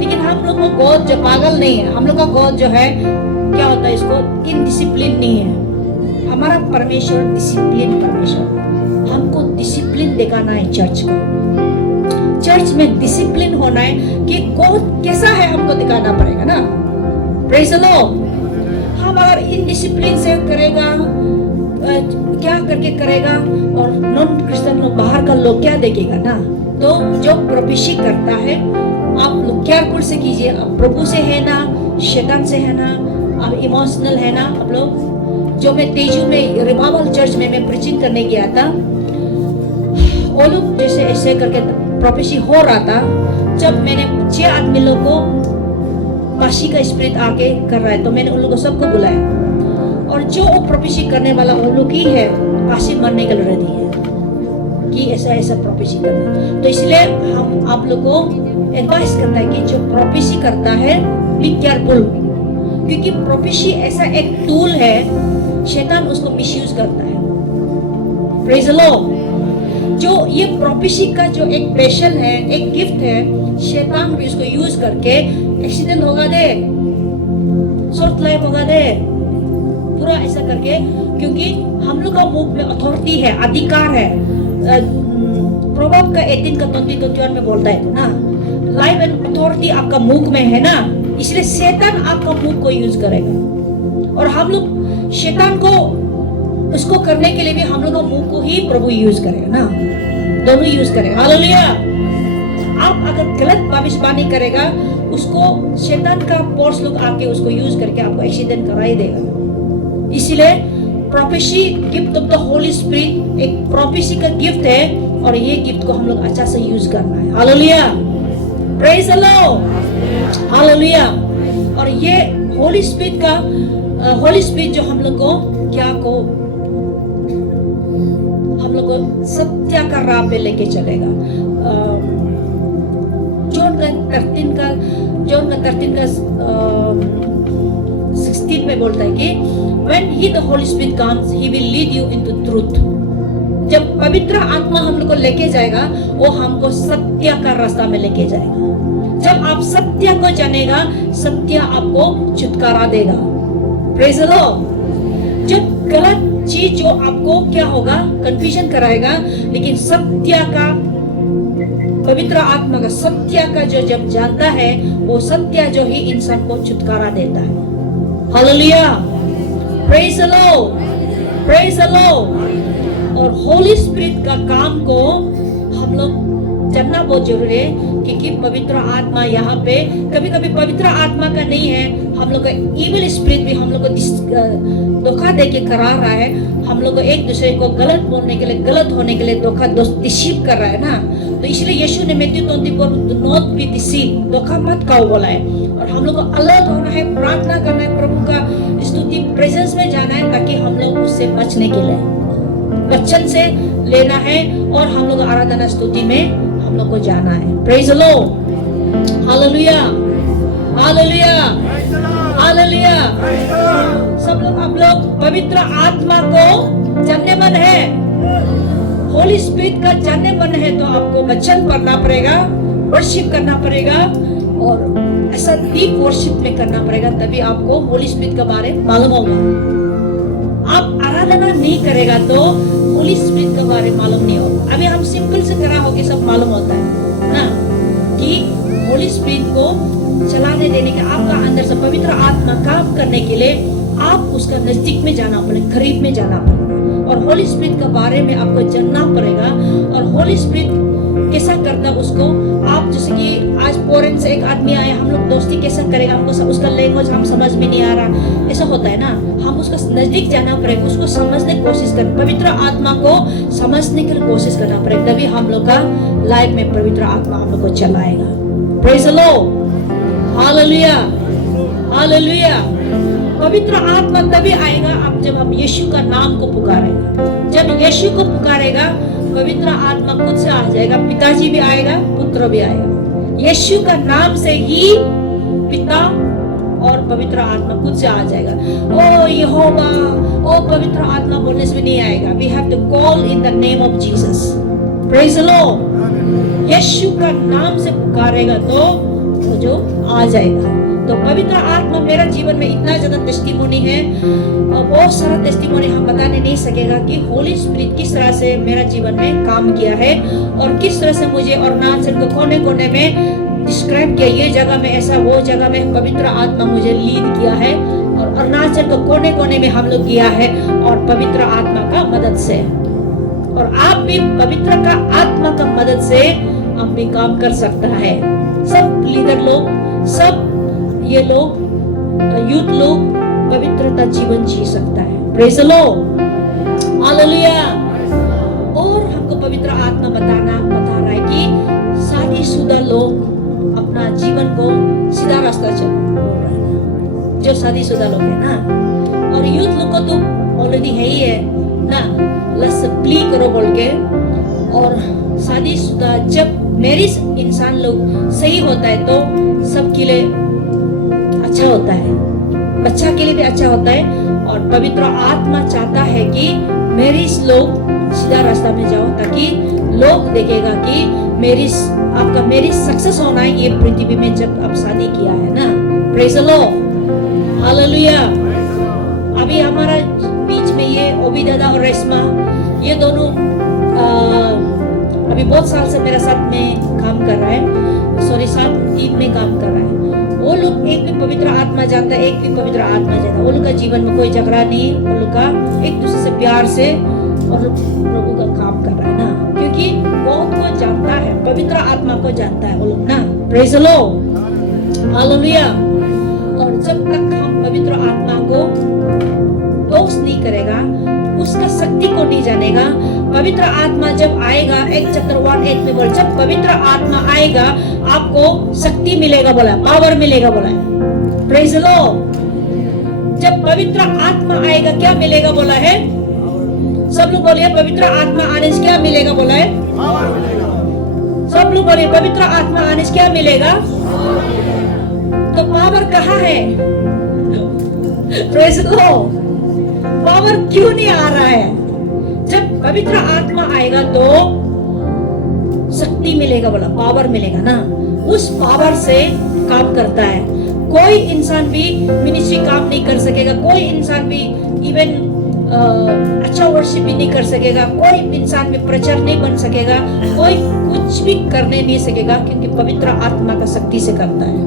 लेकिन हम लोग को गॉड जो पागल नहीं है, हम लोग का गॉड जो है क्या होता है, इसको इनडिसिप्लिन नहीं है। हमारा परमेश्वर डिसिप्लिन परमेश्वर, हमको डिसिप्लिन दिखाना है चर्च को। चर्च में डिसिप्लिन होना है कि गॉड कैसा है हमको दिखाना पड़ेगा ना। Praise the Lord. हम अगर इनडिसिप्लिन से करेगा, क्या करके करेगा, और नॉन क्रिश्चियन लोग, बाहर का लोग क्या देखेगा ना। तो जो प्रोफेसी करता है, आप लोग केयरफुल से कीजिए, आप प्रभु से है ना, शैतान से है ना, आप इमोशनल है ना। आप लोग जो मैं तेजू में रिवाइवल चर्च में मैं प्रीचिंग करने गया था, वो लोग जैसे ऐसे करके प्रोफेसी हो रहा था, जब मैंने 6 आदमी लोग को पाशी का स्पिरिट आके कर रहा है, तो मैंने उन लोगों को सबको बुलाया, और जो वो प्रोफेसी करने वाला वो लोग ही है, पाशी मरने के लिए रेडी है कि ऐसा ऐसा प्रोफेसी करना। तो इसलिए हम आप लोग को एडवाइस करना है कि जो प्रोफेसी करता है बी केयरफुल, क्योंकि प्रोफेसी ऐसा एक टूल है, शैतान उसको मिसयूज करता है। Praise the Lord. जो ये प्रोफेसी का जो एक पैशन है, एक गिफ्ट है, शैतान भी उसको यूज करके एक्सीडेंट होगा दे, शॉर्ट लाइफ होगा दे, पूरा ऐसा करके, क्योंकि हम लोग का मुख में अथॉरिटी है, अधिकार है। प्रोवर्ब का 18 का 20-21 में बोलता है ना, लाइफ एंड अथॉरिटी आपका मुख में है ना, इसलिए शैतान आपका मुख को यूज करेगा। और हम लोग शैतान को उसको करने के लिए भी हम लोग का मुंह को ही प्रभु यूज करेगा ना, दोनों यूज करेगा। हालेलुया। आप अगर गलत भविष्यवाणी करेगा, उसको शैतान का फोर्स लोग आके उसको यूज करके आपको एक्सीडेंट करा ही देगा। इसीलिए prophecy gift of the holy spirit एक प्रोफेसी का गिफ्ट है, और ये गिफ्ट को हम लोग अच्छा से यूज करना है। Hallelujah, praise the lord, hallelujah. और ये होली स्पिरिट का होली स्पिरिट जो हम लोग को क्या को हम लोग को सत्य का राह पे लेके चलेगा। जॉन का 13 का 16 में बोलता है कि when he the Holy Spirit comes he will lead you into truth। जब पवित्र आत्मा हम लोग को लेके जाएगा, वो हमको सत्य का रास्ता में लेके जाएगा। जब आप सत्य को जानेगा, सत्य आपको छुटकारा देगा। Praise the Lord. जब गलत चीज जो आपको क्या होगा, कंफ्यूजन कराएगा, लेकिन सत्य का, पवित्र आत्मा का सत्य का जो जब जानता है, वो सत्य जो ही इंसान को छुटकारा देता है। Hallelujah, praise the Lord, praise the lord. और होली स्पिरिट का काम को हम लोग जानना बहुत जरूरी है, क्योंकि पवित्र आत्मा यहाँ पे कभी कभी पवित्र आत्मा का नहीं है, हम लोग का इविल स्पिरिट भी हम लोग को धोखा दे के करा रहा है। हम लोग को एक दूसरे को गलत बोलने के लिए, गलत होने के लिए धोखा डिसीव कर रहा है ना। तो इसलिए यीशु ने Matthew 24 do not be deceive, धोखा मत खाओ बोला है। और हम लोग को अलर्ट होना है, प्रार्थना करना है, प्रभु का स्तुति प्रेजेंस में जाना है, ताकि हम लोग उससे बचने के लिए वचन से लेना है, और हम लोग आराधना स्तुति में हम लोग को जाना है। Praise the lord, hallelujah, hallelujah, hallelujah. सब लोग, आप लोग पवित्र आत्मा को जानने मन है, होली स्पिरिट का जानने मन है, तो आपको वचन पढ़ना पड़ेगा, वर्शिप करना पड़ेगा, और ऐसा डीप वर्शिप में करना पड़ेगा, तभी आपको होली स्पिरिट के बारे में मालूम होगा। आप आराधना नहीं करेगा तो होली स्पिरिट के बारे में मालूम नहीं होगा। अभी हम सिंपल से करा होके सब मालूम होता है ना, कि होली स्पिरिट को चलाने देने के, आपका अंदर से पवित्र आत्मा काम करने के लिए आप उसका नजदीक में जाना पड़ेगा, करीब में जाना पड़ेगा, और होली स्पिरिट के बारे में आपको जानना पड़ेगा। और होली स्पिरिट कैसा करता उसको, आप जैसे कि आज फॉरेन से एक आदमी आया, हम लोग दोस्ती कैसा करेगा, हमको उसका लैंग्वेज हम समझ में नहीं आ रहा, ऐसा होता है ना। हम उसका नजदीक जाना पड़ेगा, उसको समझने की कोशिश करें, पवित्र आत्मा को समझने की कोशिश करना पड़ेगा, तभी हम लोग का लाइफ में पवित्र आत्मा हम लोग को चलाएगा। Praise the lord, hallelujah, hallelujah. पवित्र आत्मा तभी आएगा आप जब हम यीशु का नाम को पुकारेगा। जब यीशु को पुकारेगा, पवित्र आत्मा खुद से आ जाएगा, पिताजी भी आएगा, पुत्र भी आएगा। यीशु का नाम से ही पिता और पवित्र आत्मा खुद से आ जाएगा। ओ यहोवा, ओ पवित्र आत्मा बोलने से भी नहीं आएगा। We have to call in the name of Jesus. Praise the lord. Yeshu का नाम से पुकारेगा तो वो जो आ जाएगा। तो पवित्र आत्मा मेरा जीवन में इतना ज्यादा टेस्टिमोनी है, और बहुत सारा टेस्टिमोनी हम बताने नहीं सकेगा कि होली स्पिरिट किस तरह से मेरा जीवन में काम किया है, और किस तरह से मुझे अरुणाचल के कोने कोने में डिस्क्राइब किया, ये जगह में ऐसा, वो जगह में पवित्र आत्मा मुझे लीड किया है, और अरुणाचल के कोने कोने में हम लोग गया है, और पवित्र आत्मा का मदद से। और आप भी पवित्र का आत्मा का मदद से आप भी काम कर सकता है। सब लीडर लोग, सब ये लोग, यूथ लोग पवित्रता जीवन जी सकता है। Praise the lord, hallelujah. और हमको पवित्र आत्मा बता रहा है कि शादीशुदा लोग अपना जीवन को सीधा रास्ता चलो, जो शादीशुदा लोग है ना, और यूथ लोग को तो ऑलरेडी है ही है ना, लस प्ली करो बोल के। और शादीशुदा जब मैरिज इंसान लोग सही होता है तो सबके लिए अच्छा होता है, बच्चा के लिए भी अच्छा होता है। और पवित्र आत्मा चाहता है कि मैरिज लोग सीधा रास्ता में जाओ, ताकि लोग देखेगा कि मैरिज, आपका मैरिज सक्सेस होना है ये पृथ्वी में जब आप शादी किया है ना। Praise the lord, hallelujah. अभी हमारा बीच में ये ओबी दादा और रेशमा, ये दोनों अभी बहुत साल से मेरे साथ में काम कर रहा है, सॉरी 7 टीम में काम कर रहा है। वो लोग एक भी पवित्र आत्मा जानता है, एक भी पवित्र आत्मा जानता है। वो लोग का जीवन में कोई झगड़ा नहीं, वो लोग का एक दूसरे से प्यार से और प्रभु का काम कर रहा है ना, क्योंकि वो को जानता है, पवित्र आत्मा को जानता है वो लोग ना। Praise the lord, hallelujah. और जब तक हम पवित्र आत्मा को दोष नहीं करेगा, उसका शक्ति को नहीं जानेगा, पवित्र आत्मा जब आएगा, 1 चैप्टर 1:8 में बोल, जब पवित्र आत्मा आएगा आपको शक्ति मिलेगा बोला, पावर मिलेगा बोला है। Praise the Lord. जब पवित्र आत्मा आएगा क्या मिलेगा बोला है? सब लोग बोलिए पवित्र आत्मा आने से क्या मिलेगा बोला है? सब लोग बोलिए पवित्र आत्मा आने से क्या मिलेगा? तो पावर कहाँ है? Praise the Lord. पावर क्यों नहीं आ रहा है? जब पवित्र आत्मा आएगा तो शक्ति मिलेगा बोला, पावर मिलेगा ना। उस पावर से काम करता है। कोई इंसान भी मिनिस्ट्री काम नहीं कर सकेगा, कोई इंसान भी इवन अच्छा वर्शिप भी नहीं कर सकेगा, कोई इंसान भी प्रचार नहीं बन सकेगा, कोई कुछ भी करने नहीं सकेगा, क्योंकि पवित्र आत्मा का शक्ति से करता है।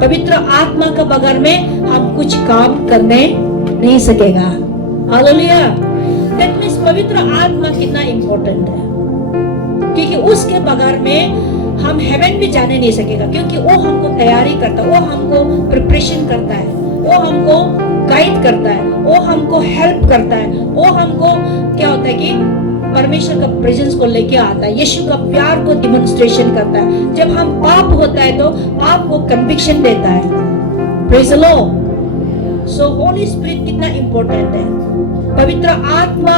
पवित्र आत्मा का बगैर में हम कुछ काम करने नहीं सकेगा। हालेलुया। दैट मींस पवित्र आत्मा कितना इंपॉर्टेंट है, क्योंकि उसके बगैर में हम हेवन भी जाने नहीं सकेगा, क्योंकि वो हमको तैयारी करता है, वो हमको प्रिपरेशन करता है, वो हमको गाइड करता है, वो हमको हेल्प करता है, वो हमको क्या होता है कि परमेश्वर का प्रेजेंस को लेके आता है, यीशु का प्यार को डिमॉन्स्ट्रेशन करता है। जब हम पाप होता है तो पाप को कन्विक्शन देता है। Praise the Lord. So holy spirit कितना इंपॉर्टेंट है। पवित्र आत्मा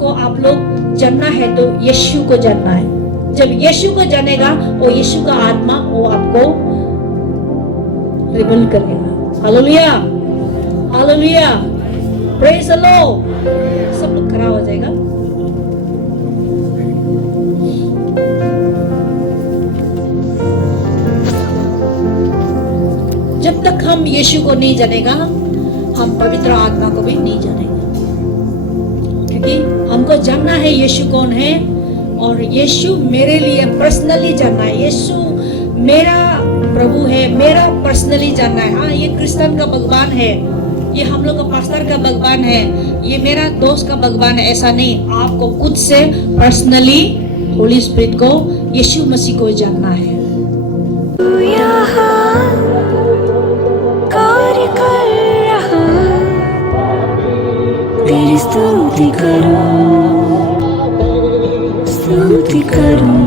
को आप लोग जानना है तो यीशु को जानना है। जब यीशु को जानेगा, वो यीशु का आत्मा वो आपको रिवील करेगा। Hallelujah, hallelujah, praise the Lord. सब लोग खड़ा हो जाएगा। जब तक हम यीशु को नहीं जानेगा, हम पवित्र आत्मा को भी नहीं जानेंगे, क्योंकि हमको जानना है यीशु कौन है, और यीशु मेरे लिए पर्सनली जानना है। यीशु मेरा प्रभु है, मेरा पर्सनली जानना है। हाँ, ये क्रिश्चियन का भगवान है, ये हम लोग का पास्टर का भगवान है, ये मेरा दोस्त का भगवान है, ऐसा नहीं। आपको खुद से पर्सनली होली स्पिरिट को, यीशु मसीह को जानना है। कार्य कर रहा, तेरी स्तुति करूं, स्तुति करूं।